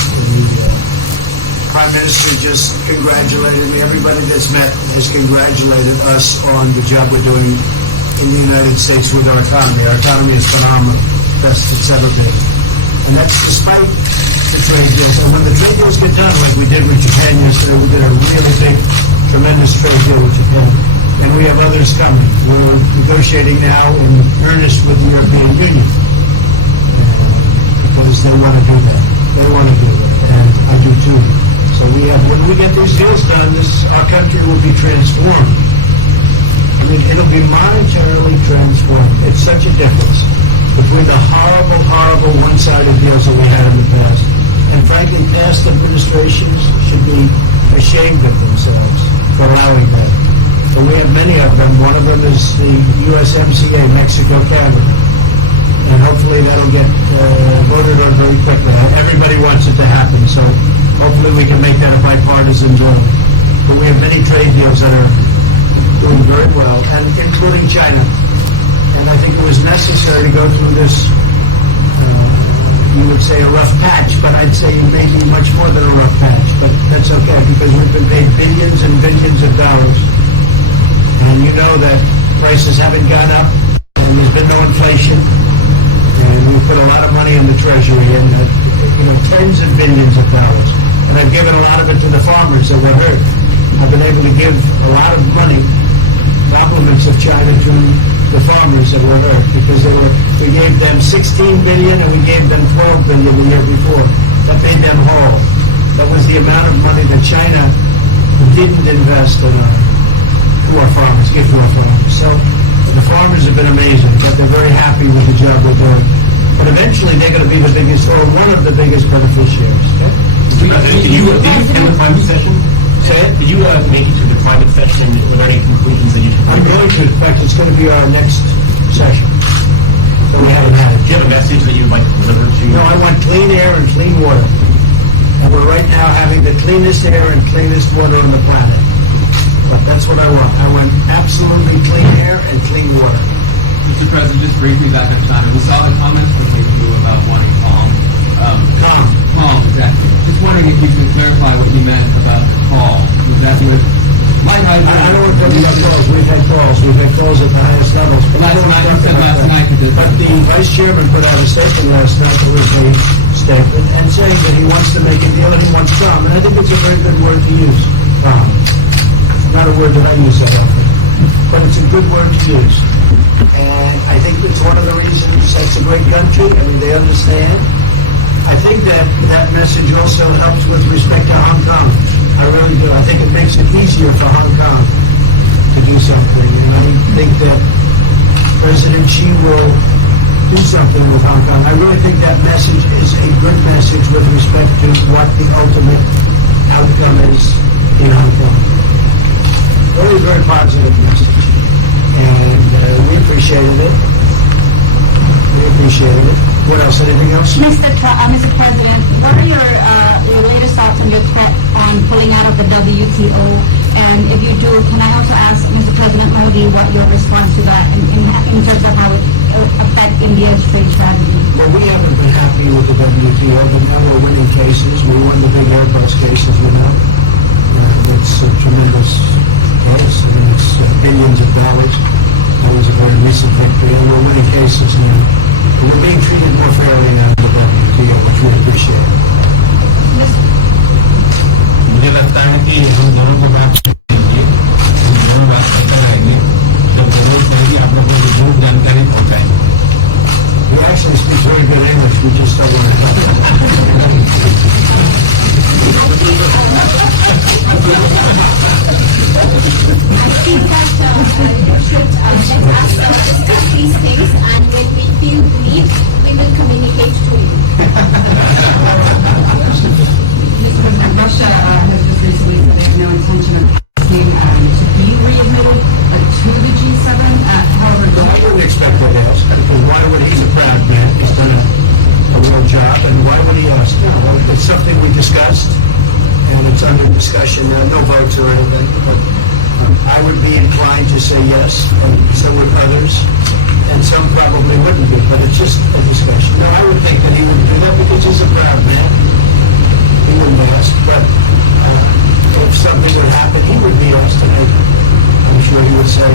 The Prime Minister just congratulated me. Everybody that's met has congratulated us on the job we're doing in the United States with our economy. Our economy is phenomenal, best it's ever been. And that's despite the trade deals. And when the trade deals get done, like we did with Japan yesterday, we did a really big, tremendous trade deal with Japan. And we have others coming. We're negotiating now in earnest with the European Union. Because they want to do that. They want to do that. And I do too. So we have, when we get these deals done, our country will be transformed. I mean, it'll be monetarily transformed. It's such a difference between the horrible, horrible one-sided deals that we had in the past. And frankly, past administrations should be ashamed of themselves for allowing that. But we have many of them. One of them is the USMCA, Mexico, Canada. And hopefully that'll get voted on very quickly. Everybody wants it to happen, so hopefully we can make that a bipartisan bill. But we have many trade deals that are doing very well, and including China. And I think it was necessary to go through this, you would say a rough patch, but I'd say maybe much more than a rough patch. But that's okay, because we've been paid billions and billions of dollars. And you know that prices haven't gone up, and there's been no inflation. And we put a lot of money in the Treasury, and tens of billions of dollars. And I've given a lot of it to the farmers that were hurt. I've been able to give a lot of money, compliments of China, to the farmers that were hurt, because we gave them 16 billion and we gave them 12 billion the year before. That made them whole. That was the amount of money that China didn't invest in our farmers, give to our farmers. So the farmers have been amazing, but they're very happy with the job we're doing. But eventually they're going to be the biggest, or one of the biggest beneficiaries. Okay? Did you attend the private session? Did you make it to the private session? Were there any conclusions that you took? I'm going to. In fact, it's going to be our next session. So we haven't had it. Do you have a message that you would like to deliver to? No, I want clean air and clean water. And we're right now having the cleanest air and cleanest water on the planet. But that's what I want. I want absolutely clean air and clean water. Mr. President, just briefly back on China. We saw the comments from you about wanting calm. Calm, exactly. Just wondering if you could clarify what you meant about calm. Was that your... I don't want to talk about calls. We've had calls. We've had calls at the highest levels. But last night. But the Vice Chairman put out a statement last night that was a statement and saying that he wants to make a deal and he wants calm. And I think it's a very good word to use. Calm. Not a word that I use that often. But it's a good word to use. And I think it's one of the reasons it's a great country. I mean, they understand. I think that message also helps with respect to Hong Kong. I really do. I think it makes it easier for Hong Kong to do something. And I think that President Xi will do something with Hong Kong. I really think that message is a good message with respect to what the ultimate outcome is in Hong Kong. Very, very positive message. And we appreciated it. What else? Anything else? Mr. President, what are your latest thoughts on your threat on pulling out of the WTO? And if you do, can I also ask Mr. President Modi what your response to that in terms of how it will affect India's trade strategy? Well, we haven't been happy with the WTO, but now we're winning cases. We won the big Airbus cases, it's a tremendous case. I mean, it's billions of dollars. That was a very recent victory, and we're winning cases now. And we're being treated more fairly now in the WTO, which we appreciate. मुझे लगता है कि हम दोनों को बात कीजिए, हम दोनों बात करते रहेंगे, तो जरूर चाहिए आप लोगों को जरूर जानकारी पहुंचाएंगे. We actually speak very good English, we just don't want to talk about it. I think that you should let us discuss these things, and when we feel the need, we will communicate to you. Mr. President, Russia has just recently said they have no intention of asking to be readmitted to the G7. However, I wouldn't expect that to ask, because why would he? He's a proud man. He's done a real job, and why would he ask? It's something we discussed, and it's under discussion. No votes or anything, but I would be inclined to say yes, and so would others. and some probably wouldn't be, but it's just a discussion. No, I would think that he would do that because he's a proud man. He wouldn't ask, but if something would happen, he would be asked to make it. I'm sure he would say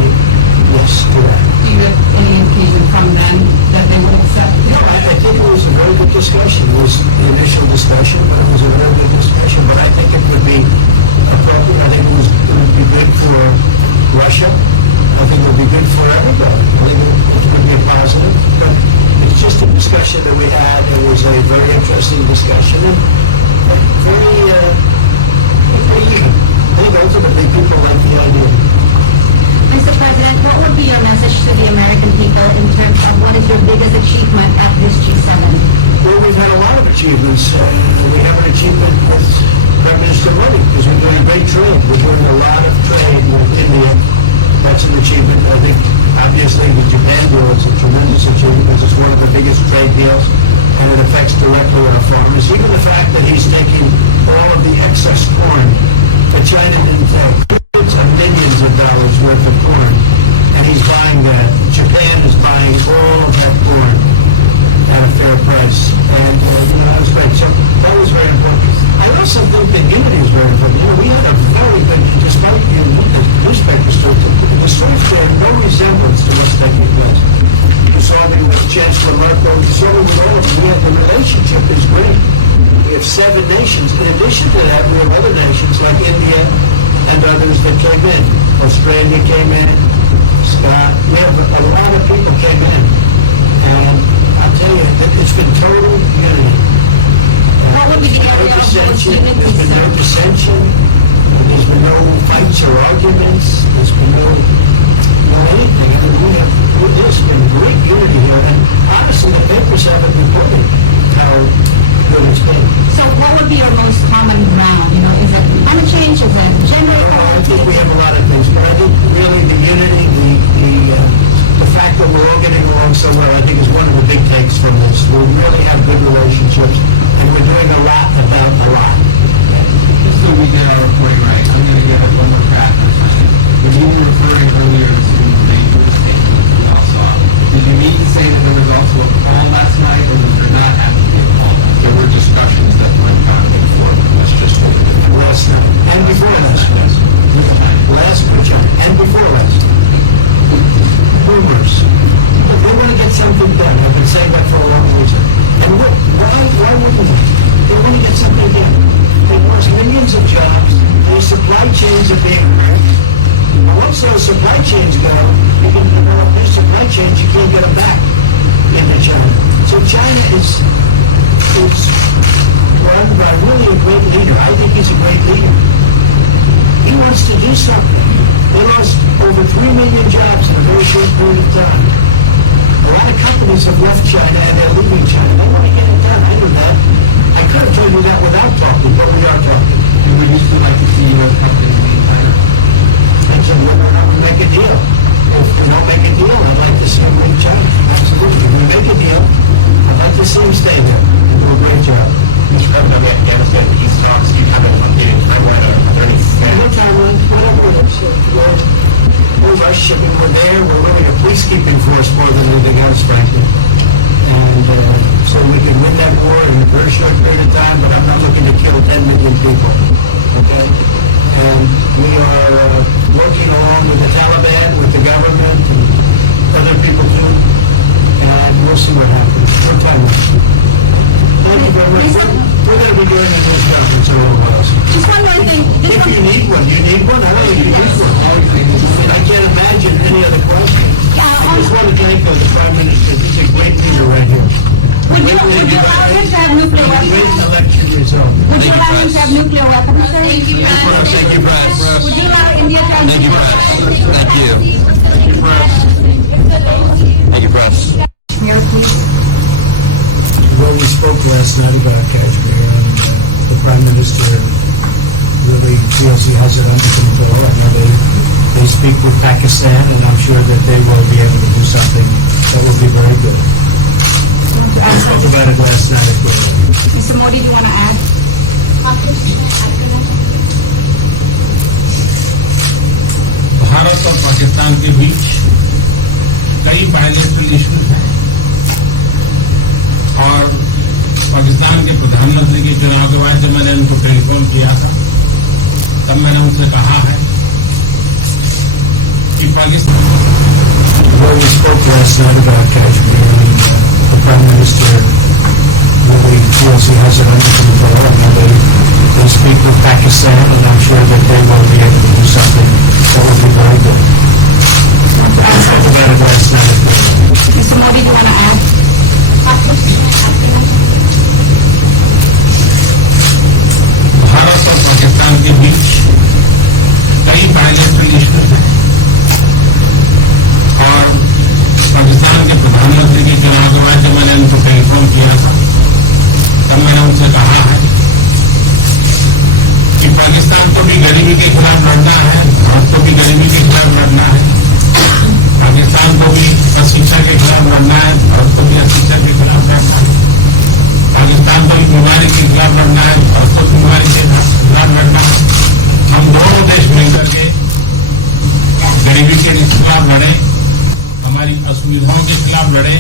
yes to that. Do you have any indication from them that they would accept? No, I think it was a very good discussion. It was the initial discussion, but it was a very good discussion. But I think it would be appropriate. I think it would be good for Russia. I think it would be good for everybody. I think it would be a positive. But it's just a discussion that we had. It was a very interesting discussion and very even. I think ultimately people like the idea. Mr. President, what would be your message to the American people in terms of what is your biggest achievement at this G7? Well, we've had a lot of achievements. We have an achievement with Prime Minister Modi because we're doing great trade. We're doing a lot of trade with India. That's an achievement. I think, obviously, the Japan deal is a tremendous achievement because it's one of the biggest trade deals and it affects directly our farmers. Even the fact that he's taking all of the excess corn that China didn't take, millions and millions of dollars worth of corn, and he's buying that. Japan is buying all of that corn at a fair price. And, that was great. So that was very important. I also think that unity is very important. We had a very good, despite the newspapers, the streets bear no resemblance to what's taking place. You saw me with Chancellor Merkel, you saw me with all of them. The relationship is great. We have 7 nations. In addition to that, we have other nations like India and others that came in. Australia came in. We have a lot of people came in. And I'll tell you, it's been total unity. What would be the area of most There's been unity? no dissension. There's been no fights or arguments. There's been no anything. There's been great unity here. And honestly, the papers haven't reported how good it's been. So what would be your most common ground? Is it climate change? Is it gender I think we equality? have a lot of things, but I think really the unity, the fact that we're all getting along so well, I think is one of the big takes from this. We really have good relationships, and we're doing a lot about a lot. Just so we get our reporting right, I'm going to give it one more crack for a second. When you were referring earlier to the major statement we all saw, did you mean to say that there was also a call last night, or was there not actually a call? There were discussions that went on before, that's just what it is. Last night, and before last night. Last week, and before last. Rumors. But they want to get something done. I've been saying that for a long reason. And why wouldn't they? They want to get something done. They lost millions of jobs. Their supply chains are being wrecked. Once those supply chains go, you can develop new supply chains, you can't get them back into China. So China is run by really a great leader. I think he's a great leader. He wants to do something. They lost over 3 million jobs in a very short period of time. A lot of companies have left China and they're leaving China. They want to get it done. I knew that. I could have told you that without talking, but we are talking. And would you still like to see U.S. companies being hired? I said, we'll make a deal. If we don't make a deal, I'd like to see them leave China. Absolutely. If we make a deal, I'd like to see them stay there and do a great job. Mr. President, we understand the peace talks, do you have an updated timeline, are there any No timeline, whatever it is. We're rush. I mean, we're there. We're really a peacekeeping force more than anything else, frankly. And so we can win that war in a very short period of time, but I'm not looking to kill 10 million people. Okay? And we are working along with the Taliban, with the government, and other people too. And we'll see what happens. No timeline. Thank you very much. We're going to be doing a news conference in a little while. Just one more thing. If you need one, you need one? I don't think you need one. I can't imagine any other question. I just want to thank the Prime Minister. He's a great leader right here. Would you allow him to have nuclear Great weapons? election result. Would you allow him to have nuclear weapons, sir? Thank you, Brad. Thank you, Brad. Would you allow India to have Thank you, nuclear Brad. weapons? Thank you. Thank you, Brad. Mayor, please. Well, we spoke last night about Kashmir, and the Prime Minister really feels he has it under control. I know they speak with Pakistan, and I'm sure that they will be able to do something that will be very good. I spoke about it last night at the Mr. Modi, do you want to add? Bharat और पाकिस्तान के बीच कई bilateral issues हैं और पाकिस्तान के प्रधानमंत्री के चुनाव के बाद जब मैंने उनको टेलीफोन किया था तब मैंने उनसे कहा है कि Pakistan Well, we spoke last night about Kashmir, and the Prime Minister really feels he has it under control, and they speak with Pakistan, and I'm sure that they will be able to do something that will be very good. I spoke about it last night. Mr. Modi, do you want to add? Bharat और पाकिस्तान के बीच कई bilateral issues हैं और पाकिस्तान के प्रधानमंत्री के चुनाव के बाद जब मैंने उनको टेलीफोन किया था तब मैंने उनसे कहा है कि पाकिस्तान को भी गरीबी के खिलाफ लड़ना है, भारत को भी गरीबी के खिलाफ लड़ना है, पाकिस्तान को भी अशिक्षा के खिलाफ लड़ना है, भारत को भी अशिक्षा के खिलाफ लड़ना है, पाकिस्तान को भी बीमारी के खिलाफ लड़ना है, भारत को बीमारी के खिलाफ लड़ना है। हम दोनों देश मिलकर के गरीबी के खिलाफ लड़े, हमारी असुविधाओं के खिलाफ लड़े,